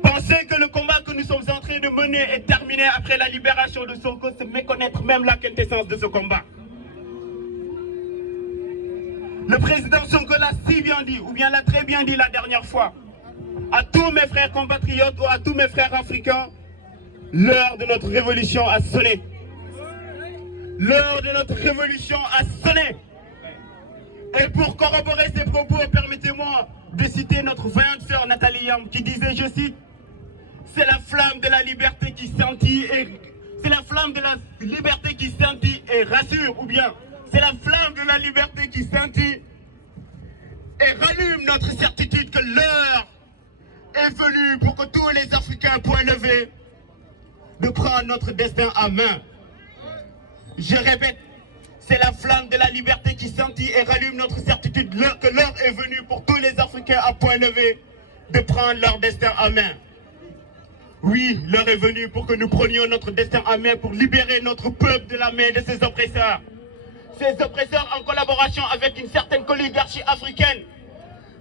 penser que le combat que nous sommes en train de mener est terminé après la libération de Sonko, c'est méconnaître même la quintessence de ce combat. Le président Sonko l'a si bien dit, ou bien l'a très bien dit la dernière fois, à tous mes frères compatriotes ou à tous mes frères africains, l'heure de notre révolution a sonné. L'heure de notre révolution a sonné. Et pour corroborer ces propos, permettez-moi de citer notre vaillante sœur Nathalie Yam qui disait, je cite, c'est la flamme de la liberté qui scintille et c'est la flamme de la liberté qui scintille et rassure, ou bien c'est la flamme de la liberté qui scintille et rallume notre certitude que l'heure est venue pour que tous les Africains point levés de prendre notre destin à main. Je répète, c'est la flamme de la liberté qui scintille et rallume notre certitude que l'heure est venue pour tous les Africains à point levé de prendre leur destin à main. Oui, l'heure est venue pour que nous prenions notre destin à main pour libérer notre peuple de la main de ces oppresseurs. Ces oppresseurs, en collaboration avec une certaine oligarchie africaine,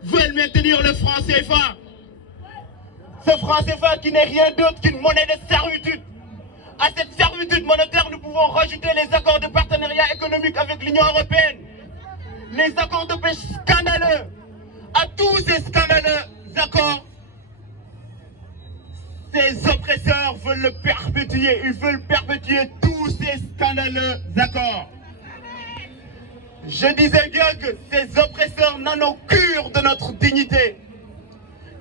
veulent maintenir le franc CFA. Ce franc CFA qui n'est rien d'autre qu'une monnaie de servitude. À cette servitude monétaire, nous pouvons rajouter les accords de partenariat économique avec l'Union européenne, les accords de pêche scandaleux. À tous ces scandaleux accords, ces oppresseurs veulent le perpétuer. Ils veulent perpétuer tous ces scandaleux accords. Je disais bien que ces oppresseurs n'en ont cure de notre dignité.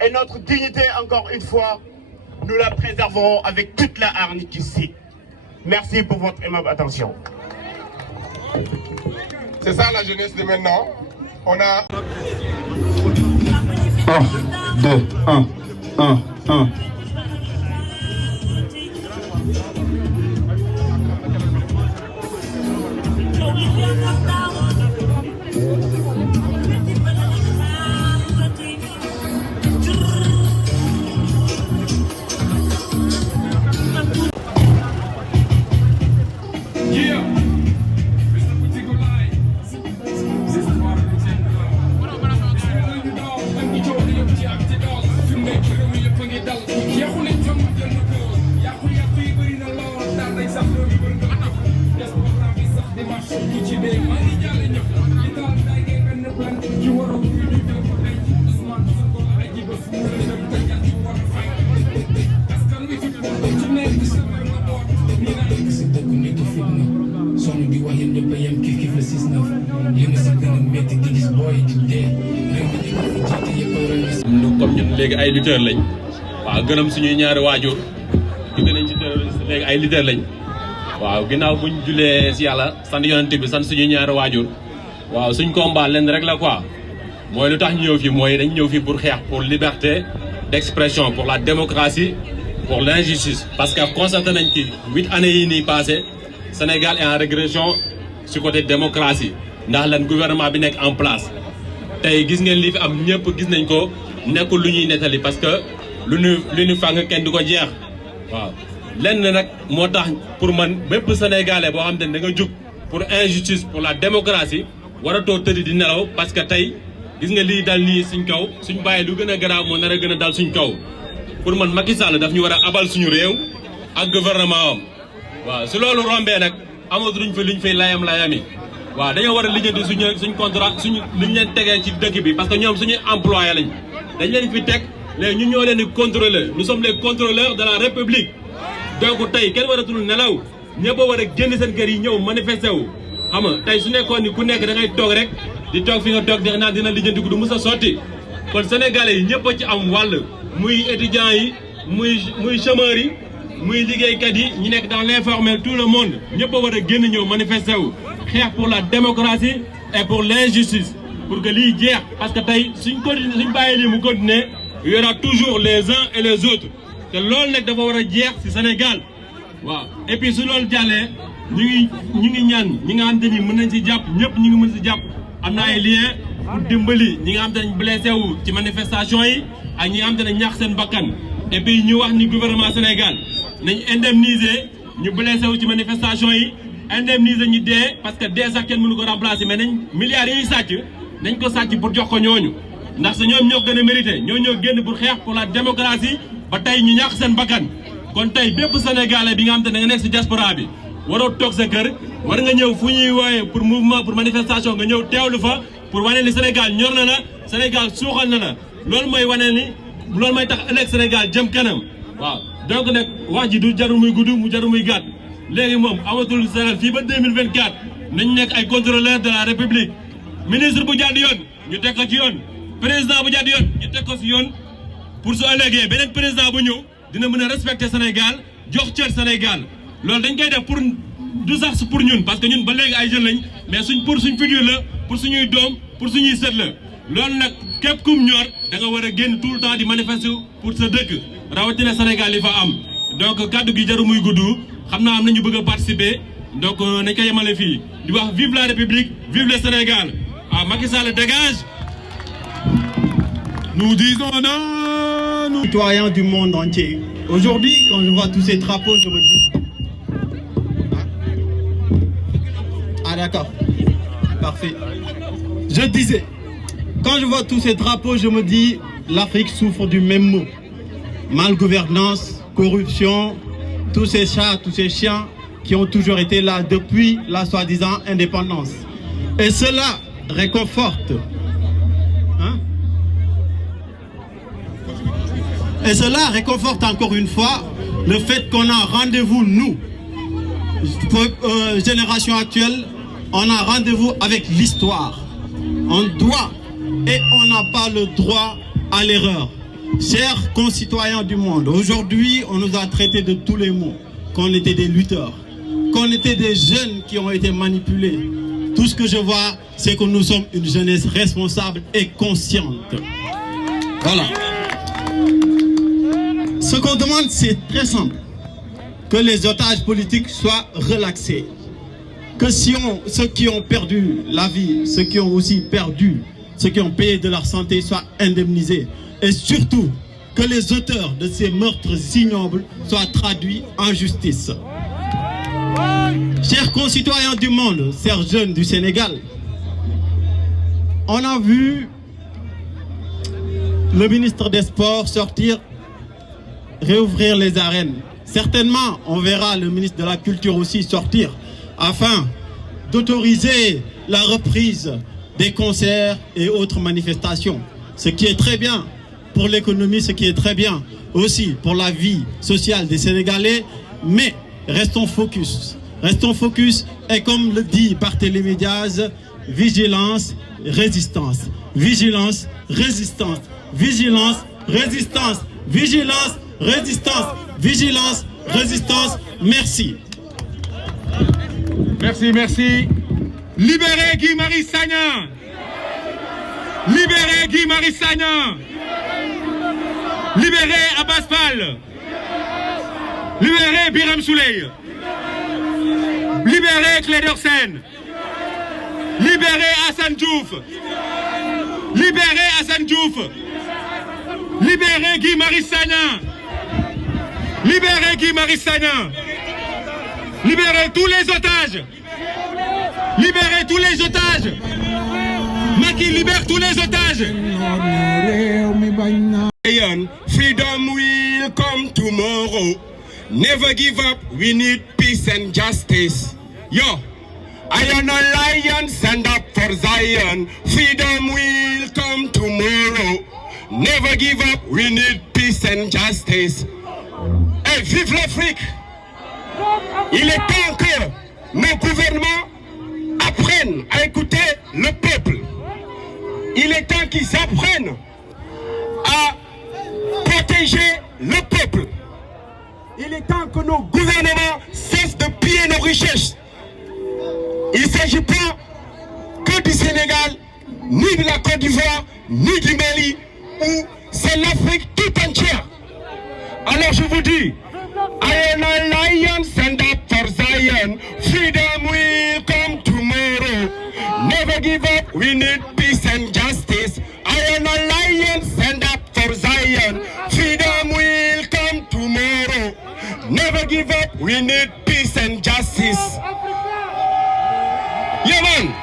Et notre dignité, encore une fois, nous la préserverons avec toute la hargne ici. Merci pour votre aimable attention. C'est ça la jeunesse de maintenant. On a... 1, 2, 1, 1, 1. comme ñun léegi ay lutteurs lañ waaw gënam suñuy ñaari waajur ñu gën a ci terroriste léegi ay leader lañ waaw ginnaaw buñ julee si yàlla sant yonent bi sant suñuy ñaari waajur waaw suñ combat leen rek la quoi mooy lu tax ñu ñëw fii mooy dañ ñëw fii pour xeex pour liberté d'expression pour la démocratie pour l'injustice parce que constaté nañ ci 8 années yi nii passé Sénégal est en régression ci côté démocratie ndax lan gouvernement bi nekk en place tey gis ngeen li fi am ñëpp gis nañ ko nekkul lu ñuy nettali parce que lu ñu fàng kenn du ko jeex waaw lenn nag moo tax pour man bépp sénégalais boo xam ne da nga jug pour injustice pour la démocratie waratoo tëdd di nelaw parce que tey gis nga lii dal nii suñ kaw suñ bàyyi lu gën a garaaw moo nar a gën a dal suñ kaw pour man Macky Sall daf ñu war a abal suñu réew ak gouvernement am waaw su loolu rombee nag amatuñ fi luñ fay layam-layami waaw dañoo war a lijjanti suñ contrat suñu liñ leen tegee ci dëkk bi parce que ñoom suñuy employé lañ dañ leen fi teg léegi ñun ñoo leen di contrôler nous sommes les contrôleurs de la république donc tey kenn waratul nelaw ñëpp a war a génn seen kër yi ñëw manifesté wu xam nga tey su nekkoon ni ku nekk da ngay toog rek di toog fi nga toog di naan dina lijjanti du mus a sotti kon sénégalais yi ñëpp a ci am wàll muy étudiants yi muy chômeurs yi muy liggéeykat yi ñi nekk dans l'informel tout le monde ñëpp a war a génn ñëw manifesté wu xeex pour la démocratie et pour l'injustice pour que lii jeex parce que tey suñ bàyyi lii mu continuer il y aura toujours les uns et les autres te loolu nag dafa war a jeex ci Sénégal waaw et puis su loolu jàllee ñu ngi ñaan ñi nga xam te ni mën nañ ci jàpp ñëpp ñu ngi mën ci jàpp am na ay liens pour dimbali ñi nga xam te ne blessé wu ci manifestation yi ak ñi nga xam te ne ñàkk seen bakkan et puis ñu wax ni gouvernement Sénégal nañ indemniser ñu blessé wu ci manifestation yi indemniser ñu dee parce que dee sax kenn mënu ko remplacer mais nañ milliards yi ñuy sàcc nañ ko sàcc pour jox ko ñooñu ndax sa ñoom ñoo gën a mérité ñoo génn pour xeex pour la démocratie ba tey ñu ñàkk seen bakkan kon tey bépp sénégalais bi nga xam te ne nga nekk si diaspora bi waroo toog sa kër war nga ñëw fu ñuy wooyee pour mouvement pour manifestation nga ñëw teewlu fa pour wane ni Sénégal ñor na la Sénégal suuxal na la loolu mooy wane ni loolu mooy tax ëllëg Sénégal jëm kanam waaw donc nag wax ji du jarul muy gudd mu jarul muy gàtt léegi moom amatul Sénégal fii ba 2024 nañ nekk ay contrôleur de la République ministre bu jàdd yoon ñu teg ko ci yoon président bu jàdd yoon ñu teg ko ci yoon pour su ëllëgee beneen président bu ñëw dina mën a respecter Sénégal jox cër Sénégal loolu dañ koy def pour du sax pour ñun parce que ñun ba léegi ay jeunes lañ mais pour suñ futur la pour suñuy doom pour suñuy sët la loolu nag képp kum ñor da nga war a génn tout le temps di manifester pour sa dëkk rawatina Sénégal yi fa am donc kaddu gi jaru muy gudd xam naa am na ñu bëgg a participer donc nañ ko yemale fii di wax vive la République vive le Sénégal ah Macky Sall dégage. Nous disons non, nous citoyens du monde entier. Aujourd'hui, quand je vois tous ces drapeaux, je me dis... Ah d'accord, parfait. Je disais, quand je vois tous ces drapeaux, je me dis, l'Afrique souffre du même mot. Malgouvernance, corruption, tous ces chats, tous ces chiens qui ont toujours été là depuis la soi-disant indépendance. Et cela réconforte. Et cela réconforte encore une fois le fait qu'on a rendez-vous, nous, génération actuelle, on a rendez-vous avec l'histoire. On doit et on n'a pas le droit à l'erreur. Chers concitoyens du monde, aujourd'hui, on nous a traités de tous les mots, qu'on était des lutteurs, qu'on était des jeunes qui ont été manipulés. Tout ce que je vois, c'est que nous sommes une jeunesse responsable et consciente. Voilà. Ce qu'on demande, c'est très simple. Que les otages politiques soient relaxés. Que ceux qui ont perdu la vie, ceux qui ont aussi perdu, ceux qui ont payé de leur santé soient indemnisés. Et surtout, que les auteurs de ces meurtres ignobles soient traduits en justice. Chers concitoyens du monde, chers jeunes du Sénégal, on a vu le ministre des Sports sortir, réouvrir les arènes. Certainement, on verra le ministre de la Culture aussi sortir afin d'autoriser la reprise des concerts et autres manifestations. Ce qui est très bien pour l'économie, ce qui est très bien aussi pour la vie sociale des Sénégalais. Mais restons focus. Restons focus et comme le dit Barthélémy Diaz, vigilance, résistance. Vigilance, résistance. Vigilance, résistance. Vigilance, résistance. Vigilance, résistance. Merci. Merci, merci. Libérez Guy Marius Sagna. Libérez Guy Marius Sagna. Libérez Abbas Fall. Libérez Birame Souleye. Libérez Clédor Sène. Libérez Assane Diouf. Libérez Assane Diouf. Libérez Guy Marius Sagna. Libérez Guy Marius Sagna. Libérez tous les otages. Libérez tous les otages. Macky libère tous les otages. Freedom will come tomorrow. Never give up. We need peace and justice. Yo, Iron Lion, stand up for Zion. Freedom will come tomorrow. Never give up. We need peace and justice. Hey, vive l'Afrique! Il est temps que nos gouvernements apprennent à écouter le peuple. Il est temps qu'ils apprennent à protéger le peuple. Il est temps que nos gouvernements cessent de piller nos richesses. Il ne s'agit pas que du Sénégal, ni de la Côte d'Ivoire, ni du Mali, où c'est l'Afrique tout entière. Alors je vous dis, I am a lion, stand up for Zion. Freedom will come tomorrow. Never give up, we need peace and justice. I am a lion, stand up for Zion. Freedom will come tomorrow. Never give up, we need peace and justice. Yeah, man.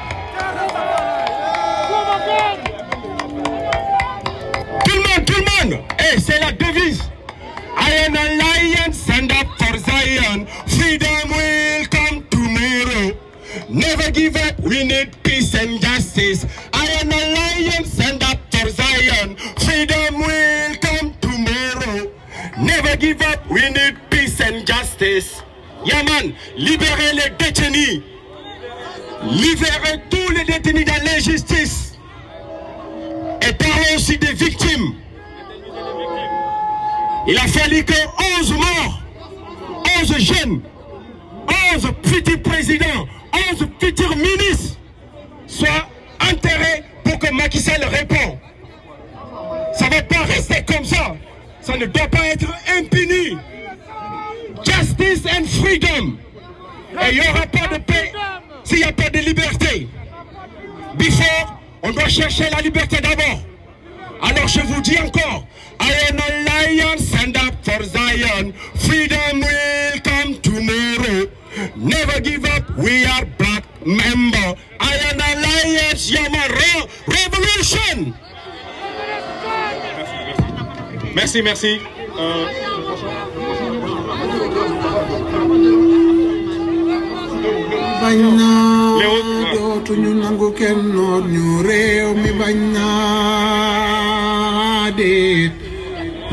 Tout le monde, hey, c'est la devise. I am a lion, stand up for Zion. Freedom will come tomorrow. Never give up, we need peace and justice. I am a lion, stand up for Zion. Freedom will come tomorrow. Never give up, we need peace and justice. Yeah man, libérez les détenus. Libérez tous les détenus dans l'injustice. Et parlons aussi des victimes. Il a fallu que 11 morts, 11 jeunes, 11 petits présidents, 11 futurs ministres soient enterrés pour que Macky Sall réponde. Ça ne va pas rester comme ça. Ça ne doit pas être impuni. Justice and freedom. Et il n'y aura pas de paix s'il n'y a pas de liberté. Before, on doit chercher la liberté d'abord. Alors je vous dis encore, I am a lion, stand up for Zion. Freedom will come tomorrow. Never give up, we are black member. I am a lion, Yamara revolution. Merci, merci. bañ naa dootuñu nangu kenn noot ñu réew mi bañ naa déet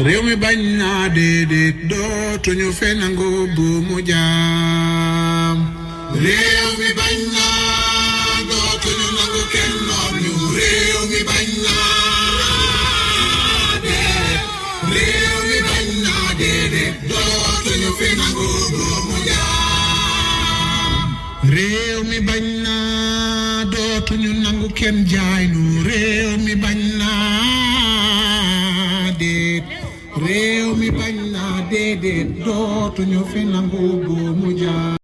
réew mi bañ naa déedéet dootuñu fe nangu bu mu jaam réew mi bañ naa dootuñu nangu kenn noot ñu réew mi bañ naa déet réew mi bañ naa déedéet dootuñu fe nangu bu mu jaam réew mi bañ naa dootuñu nangu kenn jaay nu réew mi bañ naa déet réew mi bañ naa déedéet dootuñu fi nangu bu mu jaay